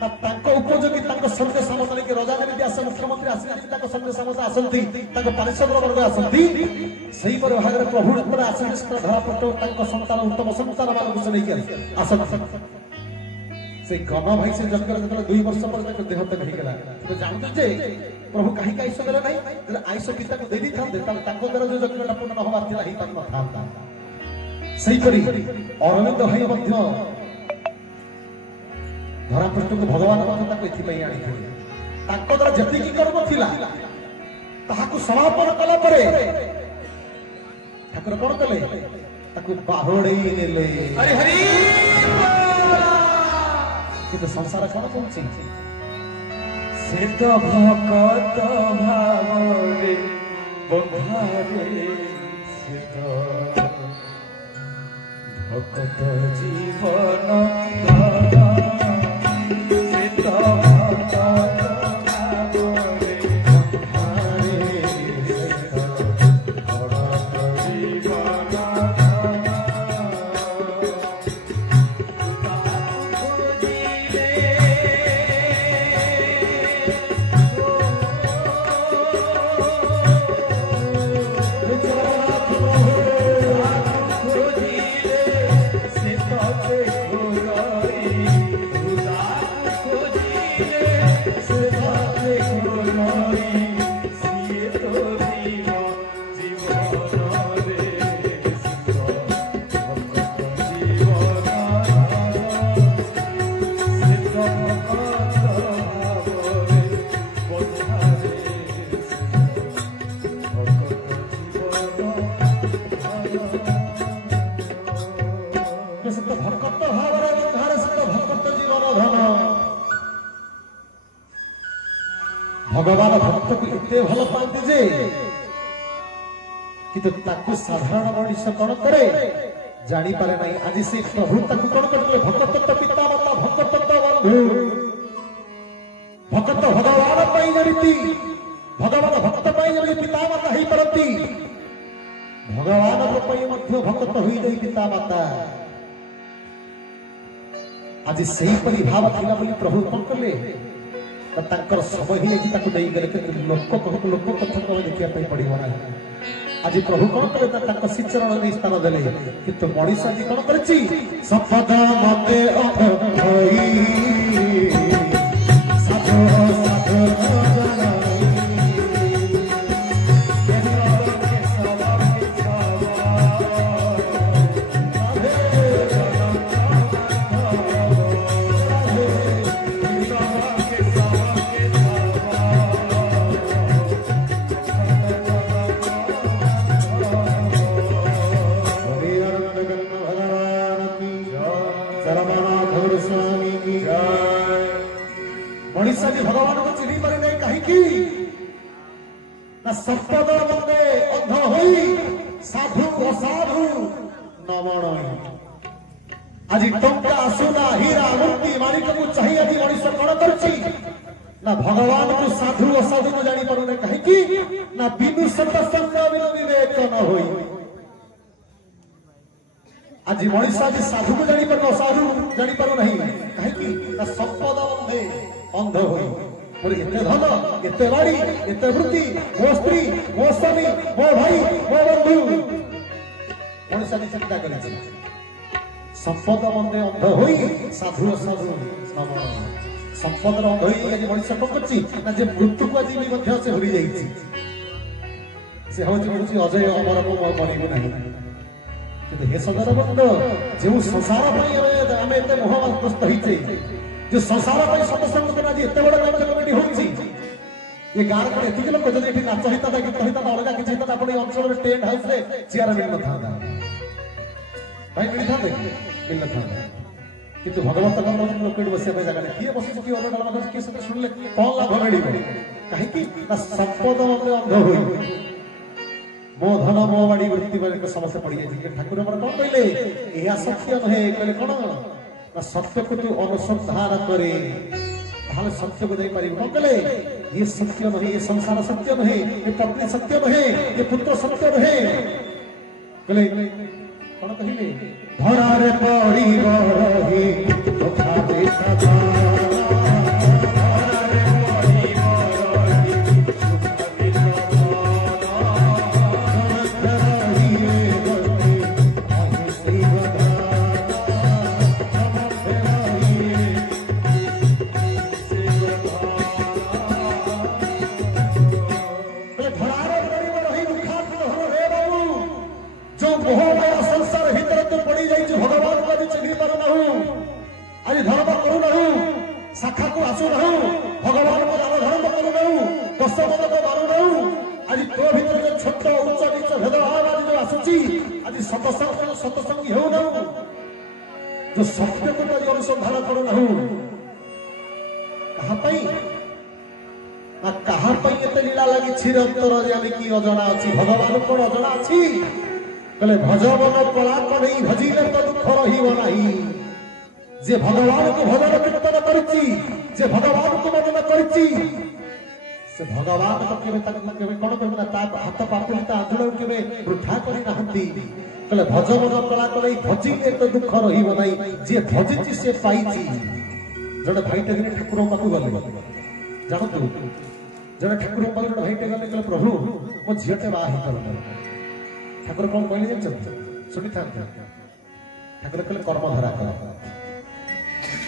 तांको उपयोगी तांको संदेश समतले के राजा ने व्यास मुख्यमंत्री आसी तांको संदेश समस्त आसंती तांको पारिषद वर्ग आसंती सही पर भागरे प्रभु पर आशीष धरा पटो तांको संतान उत्तम संतान मान को नहीं के आसन से घन भाई से जंगल जंगल 2 वर्ष पर देह तक नहीं गला तो जानते जे प्रभु कहीं का आयुष गला नहीं आयुष पिता को दे दी था द्वारा जो यज्ञ पूर्ण होबार थिला ही तक था सही परी अरविंद भाई मध्य धरा पृष्ठ को भगवान एथि आनी द्वारा जति कर्म थिला ताहाकु समापन कला परे ठाकुर कौन कले ताकु बाहुड़े नेले हरि हरि किंतु संसार कौन पहुंची से तो भक्त भावे बंधारे से तो भक्त जीवन से तो भक्त भावे बंधारे से तो भक्त जीवन भगवान भक्त को इतने भल पाते जे किंतु ताकू साधारण मनुष्य कौन करे जानी पारे नहीं आज से प्रभु ताकू कौन करले भक्त तो पिता माता भक्त तो बंधु भक्त भगवान पाई जमिति भगवान भक्त पाई जमिति पिता माता ही परती भगवान पाई मध्य भक्त होई जाई पिता माता आज सही परि भाव थिला बोली प्रभु कोन करले तांकर समय ही कि ताको देई गले लोक कथा को देखिया पई पड़िबो ना आज प्रभु कोन करे तांक शिचरण नै स्थान देले किंतु मणिसा जी कोन करछि सपद मते होई साधो साधो मणिसा जी भगवान को चिन्ही पारे नहीं कहीं ना संपद बंदे अंध होई साधु असाधु नमण आज टंका सुना हीरा मूर्ति माणिक को चाहिए आज मनुष्य कौन करछि ना भगवान को साधु असाधु न जानी पारे कहीं ना बिनु सत्संग बिनु विवेक न होई आज मनुष्य आज साधु को जानी पारे असाधु जानी पारे नहीं कहीं ना संपद बंदे अंध होई मोर एते धन एते बाड़ी एते वृत्ति मो स्त्री मो स्वामी मो भाई मो बंधु मनुष्य चिंता करे संपद बंदे अंध होई साधु साधु संपद अंध होई आज मनुष्य को करछि ना जे मृत्यु को आज भी मध्य से भरी जाईछि से होछि अजय अमर को मरिबो नाही किंतु हे सदर बंद जे संसार पई हमें एते मोहग्रस्त होइछे जो संसार पर सत्संग करना जी एते बड़ काम कमेटी होछि ये गार पर एतिक लोक जदि एठी नाच हिता ता गीत हिता अलगा किछि हिता आपण अंचल रे टेंट हाउस रे चेयर मिल न था भाई मिल था मिल न था किंतु भगवत कम लोक एठी बसिया जगह नहीं किए बसिछि कि ओडा डालमा किए से सुनले कोन लाभ मिलिबो काहे कि ना संपद मते अंध होई मो धन मो बाड़ी वृत्ति बारे समस्या पड़ी जाय ठाकुर हमर कोन कहले एहा सत्य नहे कहले कोन सत्य को तू अनुसंधान करे ताले सत्य को दे पारी न कले ये सत्य नहीं ये संसार सत्य नहीं ये पत्नी सत्य नहीं ये पुत्र सत्य नहीं कले कोन कहिले धरा रे पड़ी रही तथा दे सदा शाखा को आसु रहू भगवान को दान धर्म करू रहू दस पद को मारू रहू आज तो भीतर जो छोट उच्च नीच भेदभाव आज जो आसुची आज सतसंगी हो रहू जो सत्य को आज अनुसंधान करू रहू कहा पई ना कहा पई एते लीला लगी छिर अंतर जे आमे की अजणा अछि भगवान को अजणा अछि कहले भजवन कला करै भजिले तो दुख रहिबो नाही जे भगवान को भजन कीर्तन करछि जे भगवान को वंदन करछि से भगवान तो केबे तक केबे कोन कहना ता हाथ पापुली ता आंधुळ केबे वृथा करि नाहंती कहले भजन कला करै भजिले तो दुख रहिबो नाही जे भजिछि से पाइछि जडे भाईटे दिन ठाकुर पाखु गले जानतु जडे ठाकुर पाखु भाईटे गले कहले प्रभु मो झियटे बाही करले ठाकुर कोन कहले जन सुनि था ठाकुर कहले कर्म धारा कर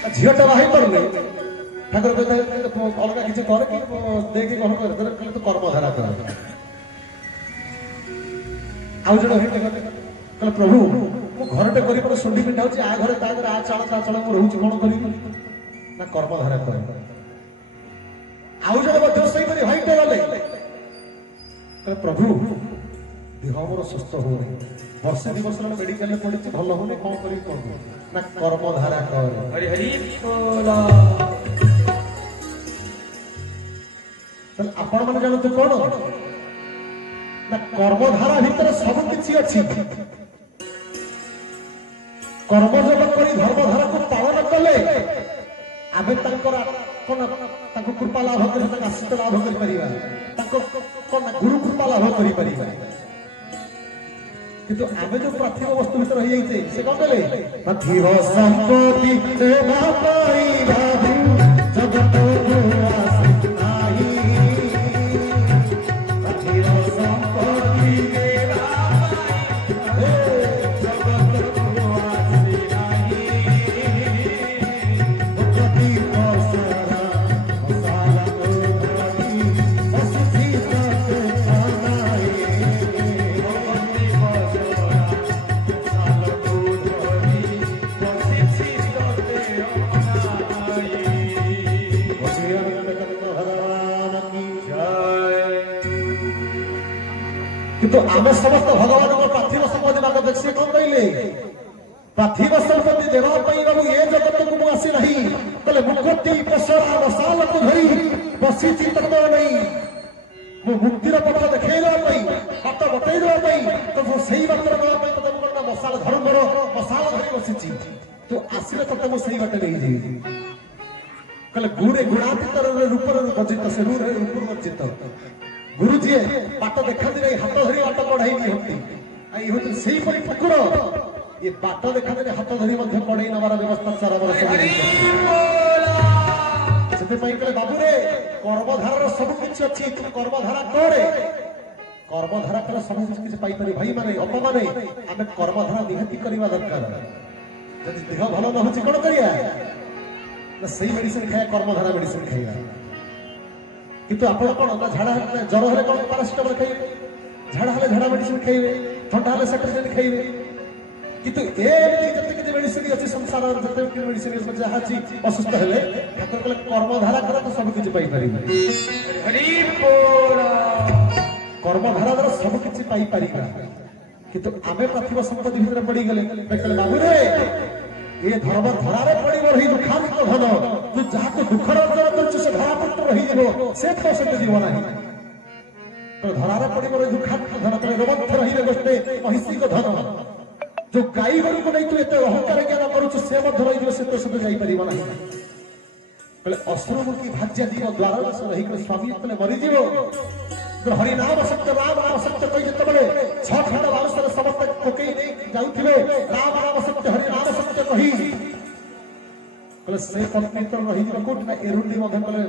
झियटा बाही करले ठाकुर कहते अलगा किसी करे कि देखि कौन करे तो कर्म धारा कर आउ जण कहले प्रभु मो घरटे करी पर सुंडी पिठा होची आ घरे ता घरे आ चाळ मो रहूची कोन करी ना कर्म धारा कर आउ जण मध्य सही करी हाइटे गले कहले प्रभु देह मोर सुस्थ हो नहीं वर्षे दिवस मेडिकल पड़ी भल होने कौन करी कोन ना कर्म धारा कर हरि हरि बोला आपण मन जानते कौन ना कर्म धारा भीतर सब किछि अछि कर्म जब करी धर्म धारा को पालन कले आबे तंकर कोन ताको कृपा लाभ करे ताको आशीष लाभ करि परिबा ताको कोन गुरु कृपा लाभ करि परिबा किंतु आमे जो पार्थिव वस्तु भीतर रहि जाइछे से कोन कहले पार्थिव संपत्ति देवा पाइबा जगत गुआस नाही पार्थिव संपत्ति देवा जगत गुआस नाही मुक्ति पसरा मसाला धरी बसथि सत छनाई किंतु आमे समस्त भगवान को पार्थिव संपत्ति माग देखिए कौन कहले पार्थिव संपत्ति देवा पई बाबू ये जगत को आसी नहीं कहले मुक्ति पसरा मसाल को धरी बसी चित्त नहीं मु मुक्तिर पथ देखैला पई हाथ बतैला पई तो सही बात करबा पई तो तुमको मसाल धर्म करो मसाल धरी बसिची तो आसीले तो तुम सही बात नहीं जी कहले गुणे गुणातीत रूपर वर्जित से रूपर वर्जित गुरु जी बाट देखा नहीं हाथ धरी बाट पढ़ाई नहीं होती आई होती सही परी ठाकुर ये बाट देखा नहीं हाथ धरी मध्य पढ़ाई नवार व्यवस्था सारा बरस से पई कहले बाबू रे कर्मधारा सब किछ अछि तू कर्मधारा करे कर्मधारा कले सब किछ पाई पारी भाई माने अप माने हमें कर्मधारा निहति करबा दरकार यदि देह भलो न होछि कोन करिया ना सही मेडिसिन खाया कर्मधारा मेडिसिन खाइबा किंतु आपण कोन ना झाड़ा ज्वर हले कोन पैरासिटामोल खाइबे झाड़ा हले झाड़ा मेडिसिन खाइबे ठंडा हले सेट्रिजिन खाइबे किंतु ए जते के मेडिसिन अछि संसार जते के मेडिसिन अछि जहा छी असुस्थ हले ठाकुर कले कर्मधारा करे तो सब किछ पाई परिबे हरि बोल कर्मधारा द्वारा सब किछ पाई परिबा किंतु आमे पार्थिव संपत्ति भीतर पड़ी गेले कहले बाबू रे ये धर्म धरारे पड़ी रही दुखान्वित धन तू जहा को दुख अर्जन करछ से धरापट रही जेबो से तो से जीव नाही तो धरारे पड़ी रही दुखान्वित धन तो रोमंथ रही गोष्ठे महिषी को धन जो गाई गरु को नहीं तू एते अहंकार ज्ञान करछ से मध्य रही से तो से जाई परिबो नाही कहले असुरमुखी भाज्य जीव द्वारा से रही को स्वामी अपने मरि जीवो हरि नाम सत्य राम नाम सत्य कहि जते बळे छ खंड वावसर समस्त कोकई नहीं जाउथिले राम नाम सत्य हरि नाम सत्य कहि कहले से पत्नी तो रही जीव कोट ना एरुंडी मध्य कहले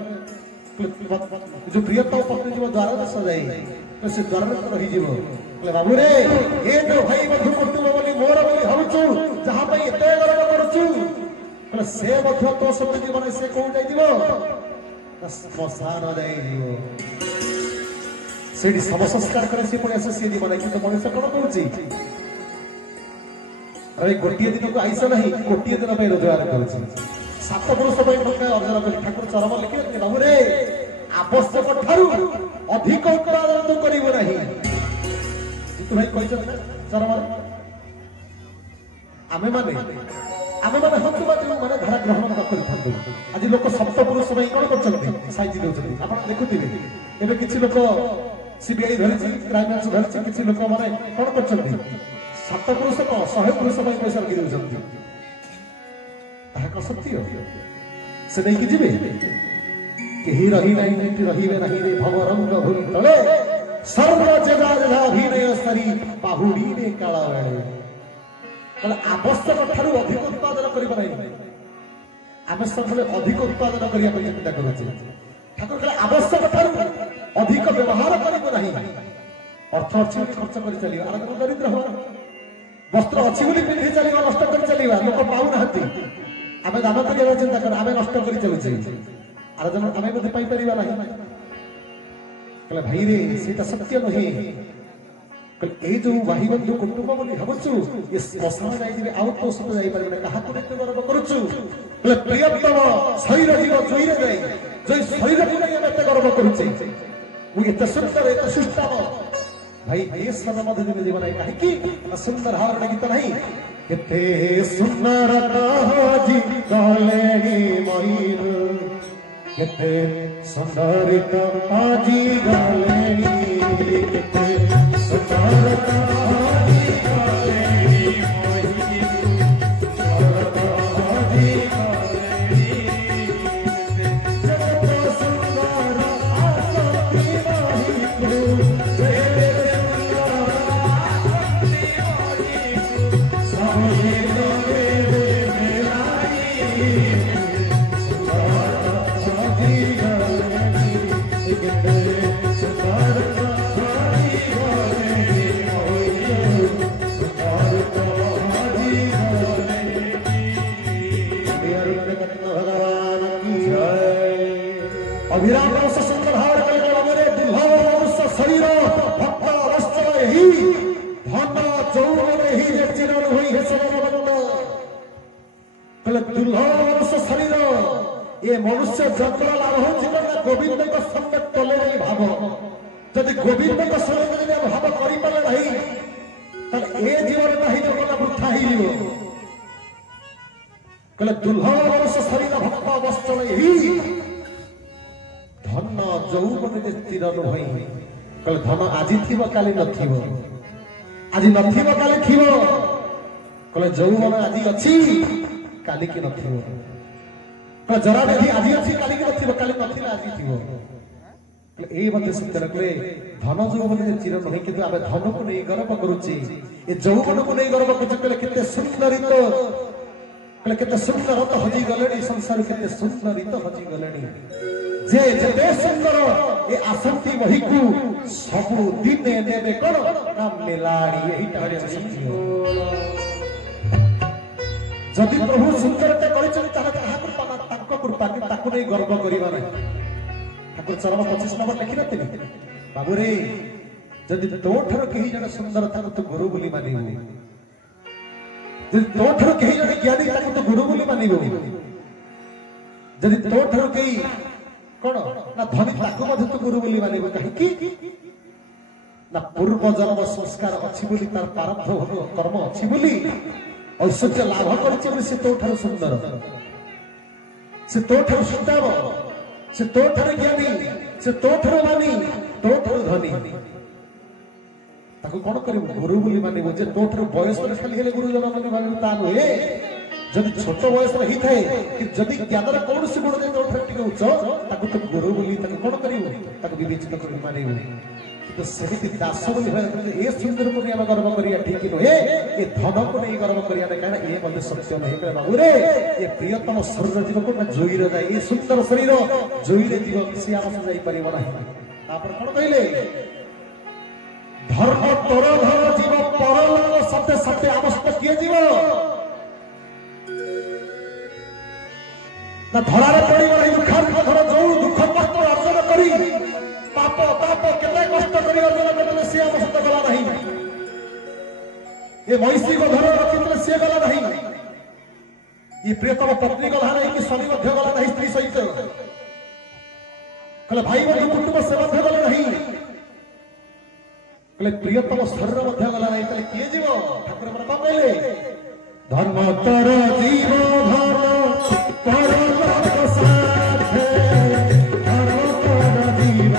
जो प्रियतम पत्नी जीव द्वारा से जाई तो से द्वारा रही जीव कहले बाबू रे ए जो भाई बंधु कुटुंब बोली मोर बोली हउचु जहां पे एते गर्व करछु कहले से मध्य तो सब जीवन से को जाई जीव स्मशान जाई जीव सेठी सब संस्कार करे से पुणी आसे सीधी बना कि मनुष्य कोन करूची अरे गोटिए दिन को आइसा नहीं कोटिए दिन पे रोजगार करूची सात पुरुष पे टका अर्जन कर ठाकुर चरम लिखि बाबू रे आवश्यक ठारू अधिक उत्पादन तो करिवो नहीं तू भाई कहछ चरम आमे माने हतुबादी माने धारा ग्रहण न करि थांतु आज लोक सप्त पुरुष पे कोन करछथि साइज देउछथि आपण देखुथिबे एबे किछि लोक सीबीआई धरछि क्राइम ब्रांच धरछि किछि लोक माने कोन करछथि सात पुरुष को 100 पुरुष पे पैसा लगी देउछथि ताहा को सत्य से नहीं कि जिबे केही रही नहीं नीति रहिबे नहीं रे भवरंग भूमि तले सर्व जगा जगा अभिनय सरी बाहुडी ने काला बेले कल आवश्यक ठारू अधिक उत्पादन करि पारै आवश्यक बले अधिक उत्पादन करिया ପାଇଁ चिंता करूछि ठाकुर कले आवश्यक ठारू अधिक व्यवहार करिबो नहीं अर्थ अछि खर्च करि चलियो आर दरिद्र हो वस्त्र अछि बोली पिंधि चलियो नष्ट करि चलियो लोक पाउ नहति आमे दान करिया चिंता कर आमे नष्ट करि चलुछि आर जन आमे मध्ये पाई परिबा नहीं कले भाई रे सेटा सत्य नहीं कल ए जो वाही बंधु कुटुंब बोली हबछु ये स्मशान जाई दिबे आउ तो सब जाई परबे कहा को एते गर्व करछु कले प्रियतम शरीर जीव जोइरे जाई जय शरीर को नहीं एते गर्व करछु वो एते सुंदर एते सुष्टम भाई ये सब मध्य दिन जीवन है काहे की सुंदर हावरण गीत नहीं एते सुंदर जी कहले मयूर एते सुंदर जी कहले एते सुंदर अभिराम संहार शरीर भक्त अवश्य ही धन जौवन ही चिरण हुई है दुर्लभ शरीर ये मनुष्य जन्म लाभ हो गोविंद संग तले भाव जदि गोविंद संग भाव कर नहीं जीवन नहीं जगह वृथा ही कहले दुर्लभ शरीर भक्त अवश्य ही धन जौवन स्थिर नुहई कहले धन आज थी काली नथिबो आज नथिबो काली थिबो कहले जौवन आज अछि काली की नथिबो कहले जरा व्याधि आज अछि काली की नथिबो काली नथिला आज थिबो कहले एई मते सिद्ध रखले धन जौवन चिर नुहई किंतु आबे धन को नै गर्व करूची ए जौवन को नै गर्व करूची कहले केते सुंदरित कहले केते सुंदर तो हजी गलेनी संसार केते सुंदरित हजी गलेनी जे जते सुंदर ए आसंती वही को सब दिन नेबे कोन नाम मिलाड़ी यही टारे सत्य जदि प्रभु सुंदरते करिछन ताहा ताहा कृपा ताको कृपा कि ताको नै गर्व करिबा नै ठाकुर चरण 25 नंबर लिखि नथिबे बाबू रे जदि तोठर केही जण सुंदर ताको तो गुरु बोली मानिबो जदि तोठर केही जण ज्ञानी ताको तो गुरु बोली मानिबो जदि तोठर केही कौन ना धनी ताको मध्य तो गुरु बोली मानिबो कहीं ना पूर्व जन्म संस्कार अच्छी बोली तार प्रारब्ध कर्म अच्छी बोली ऐश्वर्य लाभ कर से तोठार सुंदर से तोठार सुंदर से तोठार ज्ञानी से तोठार मानी तोठार धनी ताको कौन करिबो गुरु बोली मानिबो जे तोठार बयस खाली हेले गुरु जन माने भाबिबो ता नुहे जदि छोट बयस रही थाए कि जदि ज्ञान कौन से गुण दे तोठार टिके उच्च ताको तो गुरु बोली ताको कौन करिबो ताको विवेचना करि मानिबो तो सेमिति दास बोली भाई ए सुंदर को नहीं गर्व करिया ठीक नुहे ए धन को नहीं गर्व करिया कहना ये मध्य सत्य नहीं करे बाबू रे ये प्रियतम शरीर जीव को जोईर जाए ये सुंदर शरीर जोईर जीव किसी आम से जाई परिबो नहीं तापर कोन कहले धर्म तोर धर जीव परलोक सत्य सत्य अवस्था किए जीव ना धरारे पड़िबो नहीं दुख धर जो दुख कष्ट अर्जन करी पाप पाप केते कष्ट करी अर्जन करले से अवस्था गला नहीं ये महिषी को धर रखितले से गला नहीं ये प्रियतम पत्नी गला नहीं कि स्वामी मध्य गला नहीं स्त्री सहित कहले भाई बंधु कुटुंब से मध्य गला नहीं कहले प्रियतम शरीर मध्य गला नहीं कहले किए जीव ठाकुर मन कहले धर्म तर जीव धन परलोक साथे धर्म तर जीव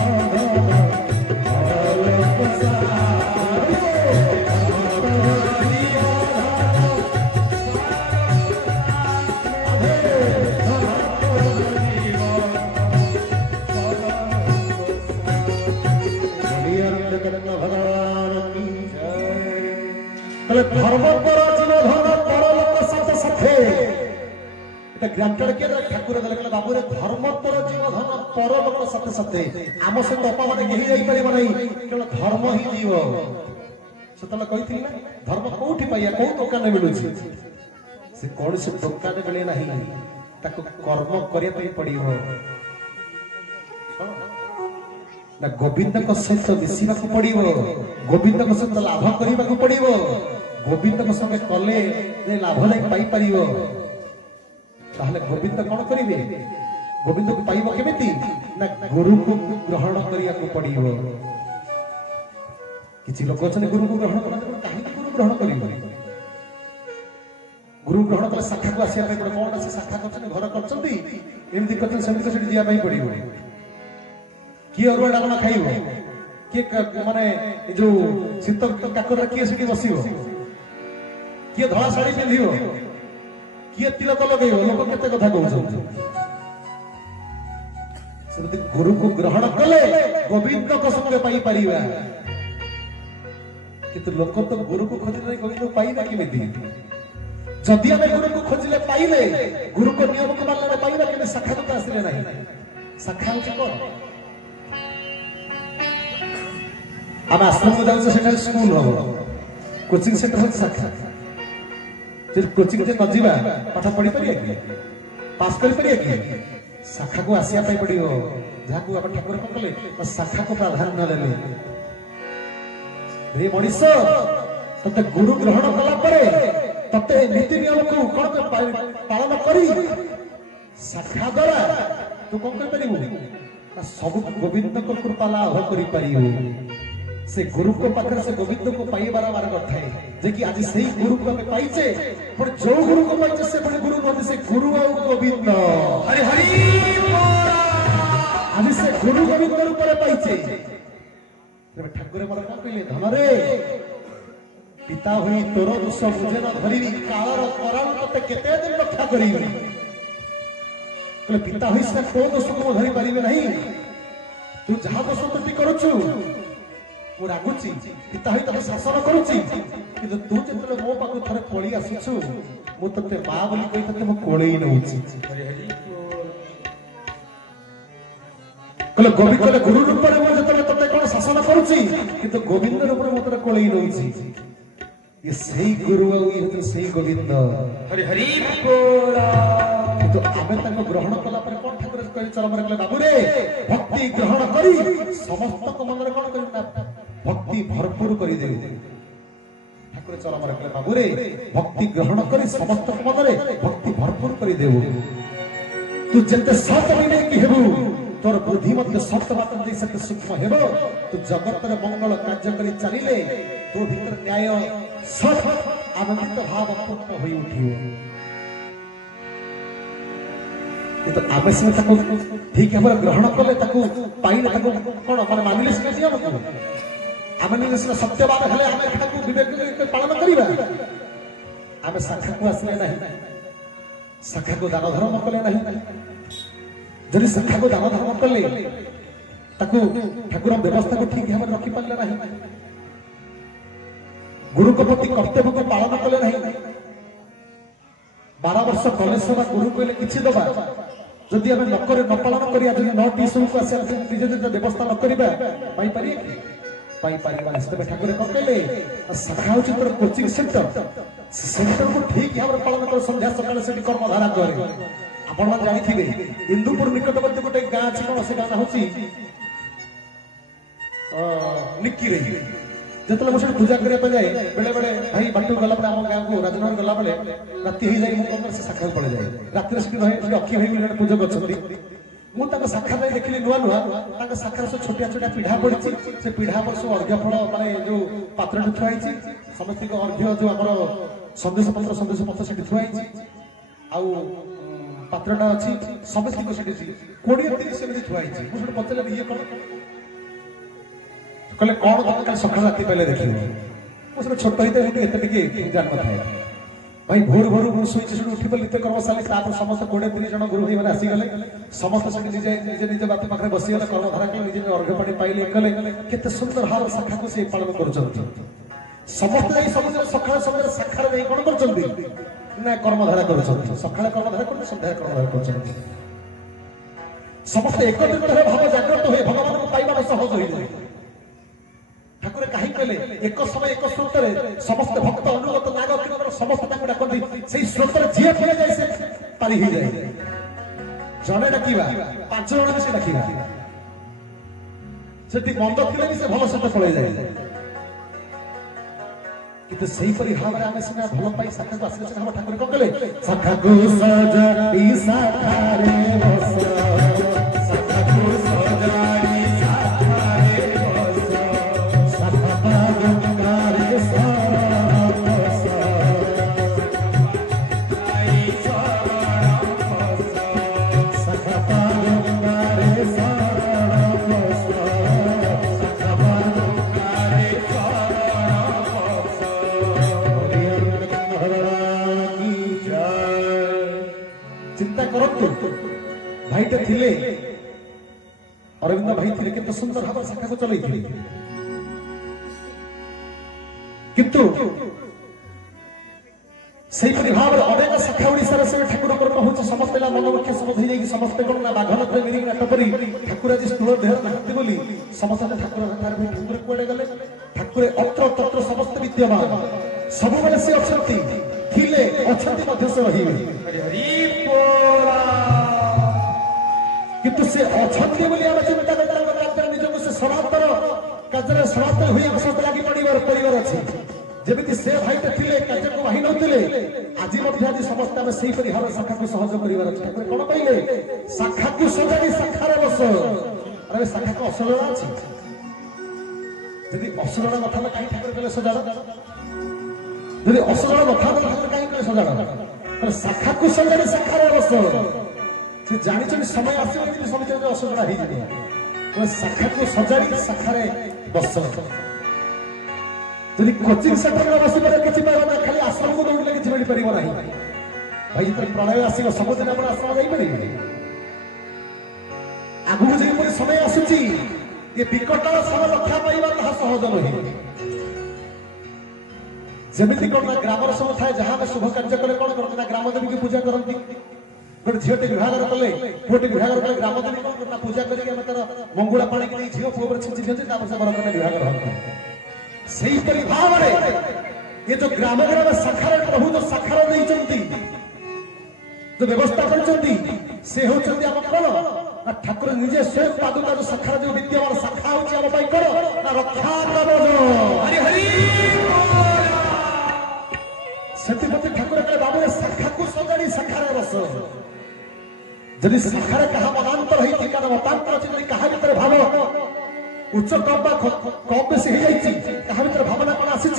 धर्म पर जीव धन परलोक साथे साथे এটা গ্রান্টেড কে ঠাকুর দেলে বাবু রে ধর্ম पर जीव धन परलोक साथे साथे आम से बापा माने केही जाई परिबो नै केवल धर्म ही जीव सतला कहिथिल ना धर्म कोठी पाइया को दुकान मिलु छी से कोन से दुकान मिले नाही ताको कर्म करे पई पड़िबो ना गोविंद को सहित मिसिबा को पड़िबो गोविंद को सहित लाभ करिबा को पड़िबो गोविंद को संगे कले जे लाभ नै पाई परिबो ताहले गोविंद कोन करिवे गोविंद को पाइबो केमिति ना गुरु को ग्रहण करिया को पड़िबो किछि लोक छने गुरु को ग्रहण करते काहे गुरु ग्रहण करिबो गुरु ग्रहण कले शाखा को आसिया पे कोन से शाखा करछने घर करछंती एमदी करछन सेमदी सेठी दिया पई पड़िबो कि अरुआ डालमा खाइबो कि माने जो शीतल काकर किए सेठी बसिबो किए धला साड़ी पिंधिबो किए तिलक लगेबो लोक केते कथा कहउछन सेमदी गुरु को ग्रहण कले गोविंद को संगे पाई परिबा किंतु लोक तो गुरु को खोजले गोविंद पाई ना किमिति जदि हम गुरु को खोजले पाइले गुरु को नियम को मानले पाइबा कि शाखा को आसिले नहीं शाखा को आम आश्रम को जाऊँ से स्कूल हम कोचिंग सेंटर हूँ शाखा कोचिंग जे नजीवा पाठ पढ़ी पारे कि पास कर पारे कि शाखा को आसिया पड़ो जहाँ को ठाकुर कौन कले शाखा को प्राधान्य देले रे मनीष तते गुरु ग्रहण कला परे तते नीति नियम को कौन पालन करी शाखा द्वारा तू कौन कर परिबु सब गोविंद को कृपा लाभ करि परिबु से गुरु को पाखर से गोविंद को पाइबार मार्ग थाए जे कि आज सही गुरु को हमें पाइचे पर जो गुरु को पाइचे से बड़े गुरु नदी से गुरु और गोविंद हरि हरि आज से गुरु गोविंद ऊपर पाइचे ठाकुर मोर कौन कहले धन रे पिता हुई तोर दोष बुझे न धरी कालर कराण तते केते दिन रक्षा करिबे कहले पिता हुई से को दोष को धरी परिबे नहीं तू जहां दोष त्रुटि करूछु मु रागुची पिता हुई तते शासन करूची किंतु तू जेतले मो पाखु थरे पळी आसीछु मु तते मां बोली कहि तते मु कोळेई नउची कहले गोविंद कहले गुरु रूप रे मु जेतले तते कोन शासन करूची किंतु गोविंद रूप रे मु तते कोळेई नउची ये सही गुरु और ये तो सही गोविंद हरि हरि बोला तो आमे तक ग्रहण कला पर कोन ठाकुर कहि चरम रे बाबू रे भक्ति ग्रहण करी समस्त को मन रे कोन करिना भक्ति भरपूर करी दे ठाकुर चरम रे बाबू रे भक्ति ग्रहण करी समस्त को मन रे भक्ति भरपूर करी देबो तू जते सत मिले कि हेबू तोर बुद्धि मत सत बात दे सक सूक्ष्म हेबो तू जगत रे मंगल कार्य करी चलिले तो भीतर न्याय सब आनंदित भाव पूर्ण होई उठियो ये तो आमे से तको ठीक हमर ग्रहण कले तको पाइले तको कोन माने मानिले से दिया मत आमे से सत्यवाद हले आमे तको विवेक के पालन करिबा आमे शाखा को आसले नहीं शाखा को दान धर्म कले नहीं जदि शाखा को दान धर्म कले तको ठाकुर व्यवस्था को ठीक हमर रखि पाले नहीं गुरु को प्रति कर्तव्य को पालन कले नहीं 12 वर्ष कॉलेज सभा गुरु कहले किछि दबा जदि हमें न करे न पालन करिया जदि न ट्यूशन को आसे निजे निजे व्यवस्था न करिबा पाई पारी पाई पारी माने से ठाकुर को कहले शाखा होछि तोर कोचिंग सेंटर सेंटर को ठीक हमर पालन कर संध्या सकाळ से कर्मधारा करे आपण मान जानि थिबे इंदुपुर निकटवर्ती गोटे गां अछि कोन से गां होछि निक्की रही जतले बसे पूजा करे पे जाए बेले बेले भाई बाटू गला पे हम गांव को राजनगर गला बेले राति ही जाई मु कमर से शाखा पड़े जाए रात्रि से रहे अखी भाई मिले पूजा करछंती मु ताका शाखा जाई देखली नुवा नुवा ताका शाखा से छोटिया छोटिया पीढ़ा पड़छि से पीढ़ा पर सो अर्घ्य फल माने जो पात्र थुआई छि समस्त को अर्घ्य जो हमर संदेश पत्र से थुआई छि आउ पात्रटा अछि समस्त को सेठी 20 30 से थुआई छि मु पचले ये कोन कहले कौन कल सकाळ राति पहले देखियो मो सब छोट हिते हिते एते टिके जान नथाय भाई भोर भोर मु सोइछि सुन उठी पलिते कर्मशाला तापर समस्त 20 30 जन गुरु भाई माने आसी गले समस्त से निजे बात पाखरे बसी गले कर्मधारा के निजे अर्घ पानी पाइले कले केते सुंदर हाल शाखा को से पालन करछंती समस्त ei सब सकाळ समय शाखा रे कोन करछंती ना कर्मधारा करछंती सकाळ कर्मधारा करछंती संध्या कर्मधारा करछंती समस्त एकत्रित भाव जागृत होय भगवान को पाइबा सहज होई जाय ठाकुर कहीं कहले एक समय एक स्रोत रे समस्त भक्त अनुगत नाग किन्नर समस्त ताकू डाकती सेही स्रोत रे जिए पड़े जाय से पारी ही जाय जणे डाकिबा 5 जण से डाकिबा सेठी बंद थिले भी से भलो सत पळे जाय किते सही परि भाव रे आमे सिना भलो पाई शाखा को आसीले हम ठाकुर को कहले शाखा को सजाई शाखा रे बस शाखा को सजाई भाईटे थिले अरविंद भाई थिले केते सुंदर भाव शाखा को चलै थिले किंतु सेही परि भाव अनेक शाखा ओडिसा रे से ठाकुर कर्म होछ समस्त ला मन मुख्य समझ जाई कि समस्त कोन ना बाघन पे मिरी नाट परि ठाकुर जी स्थूल देह नाहति बोली समस्त ठाकुर ठाकुर कुआडे गले ठाकुर अत्र तत्र समस्त विद्यमान सब बेले से अछंती थिले अछंती मध्य से रहिबे किंतु से अछंती बोली हम चिंता करता कार्य निजको से समाप्तर कार्य समाप्त होई समस्त लागि परिवार अछि जेमिति से भाईटे थिले कार्य को वाहि नथिले आज मध्य आज समस्त हम सेही परिहार शाखा को सहयोग परिवार अछि ठाकुर कोन कहिले शाखा को सजाई शाखारे बस अरे शाखा को असलना अछि यदि असलना नथा काई ठाकुर कले सजाड़ा यदि असलना नथा ठाकुर काई कले सजाड़ा अरे शाखा को सजाई शाखारे बस से जानि छन समय आसी कि समय असलना ही जे तो शाखा को सजाई शाखारे बस यदि कोचिंग सेंटर में बसी पर किछि पाइबा ना खाली आश्रम को दौड़ लगे मिल परिबो नाही भाई जब प्रलय आसी सब दिन अपन आश्रम जाई परिबे आगु जे पर समय आसुची ये विकट समय रक्षा पाइबा ता सहज नहीं जेमिति कोन ग्रामर सब थाए जहां में शुभ कार्य करे कोन करना ग्राम देवी की पूजा करंती गोटे झीटे विभाग कले पुटे विभाग कले ग्राम देवी कोन करना पूजा करी हम तर मंगुला पानी के झीओ पुओ पर छिंची दियते तापर से बरकत विभाग रहती सही परि भाव रे ये जो ग्राम ग्राम शाखार प्रभु जो शाखार नहीं चंती जो व्यवस्था करचंती से होचंती हम कोन ना ठाकुर निजे स्वयं पादुका जो शाखार जो विद्यमान शाखा होची हम पई करो ना रक्षा करो हरि हरि सत्यपति ठाकुर के बाबू शाखा को सजाड़ी शाखार रस जदि शाखार कहा मनांतर होई थिका मतांतर अछि जदि कहा भीतर भाव उच्च कम कम बेसी हो जाइए कहा भीतर भावना कौन आसी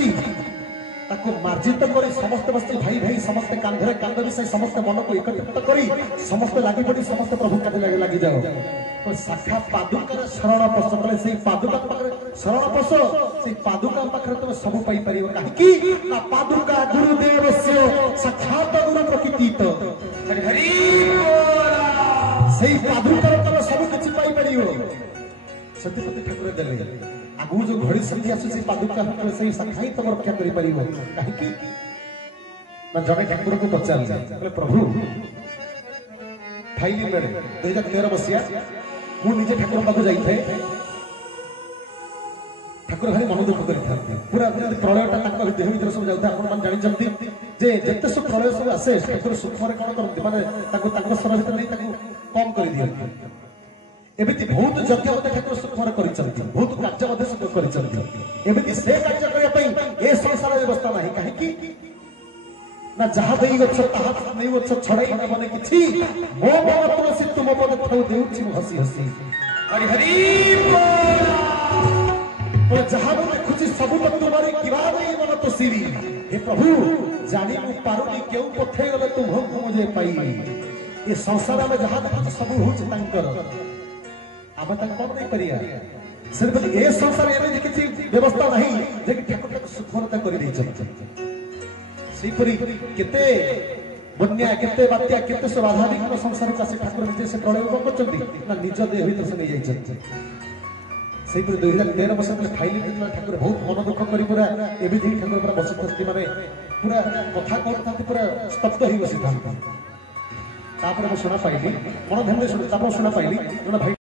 मार्जित कर समस्त बस्ती भाई भाई समस्त कांधे कांध मिसाई समस्त मन को एकत्रित कर समस्त लगी पड़ी समस्त प्रभु का लगी जाओ तो शाखा पादुका शरण पश कले से पादुका शरण पश से पादुका पाखरे तुम सब पाई परियो काहे ना पादुका गुरुदेव से साक्षात गुरु प्रकृतित हरि से पादुका तुम सब किछि पाई परियो सत्यपति ठाकुर देले आगु जो घड़ी संधि आसुची पादुका ठाकुर सही शाखाई तुम रक्षा करि परिबो काहे ना जने ठाकुर को पचार बोले प्रभु फाइली मेरे 2013 बसिया मु निजे ठाकुर पाखु जाई थे ठाकुर भाई मन दुख करि थाते पूरा प्रलयटा ताक देह भीतर सब जाउता आपण मान जानि जंती जे जत्ते सब प्रलय सब आसे ठाकुर सुख रे कोन करते माने ताको ताको सर भीतर नै ताको कम करि दियंती एमिति बहुत यज्ञ मध्य ठाकुर सुखमर करिसंती बहुत कार्य मध्य सुख करिसंती एमिति से कार्य करिया पई ए संसार व्यवस्था नाही काहे की ना जहा देई गछ ताहा नै गछ छड़ाई न बने किछि मो मन तुलसी तुम पद थौ देउछि हसी हसी हरि हरि बोल जहा मो देखुछि सब तो तुम्हारी किबा देई मन तो सिरी हे प्रभु जानी मु पारुनी केउ पथे गले तुम मुझे पाई ए संसार में जहा देखुछि सब होछि तांकर आब तक कौन नहीं करिया सिर्फ ए संसार में किसी व्यवस्था नहीं जे ठाकुर सुखमता कर दै छथि सेही परि केते बन्या केते बात्या केते सब आधारिक संसार का से ठाकुर निजे से प्रलय को करछथि ना निज देह भीतर से नै जाय छथि सेही परि 2013 वर्ष तले फाइल भीतर ठाकुर बहुत मन दुख करी पूरा एबि दी ठाकुर पूरा बसिथि माने पूरा कथा कहथि पूरा स्तब्ध होई बसिथि तापर मु सुना पाइली मन ध्यान दे सुना तापर सुना पाइली जणा भाई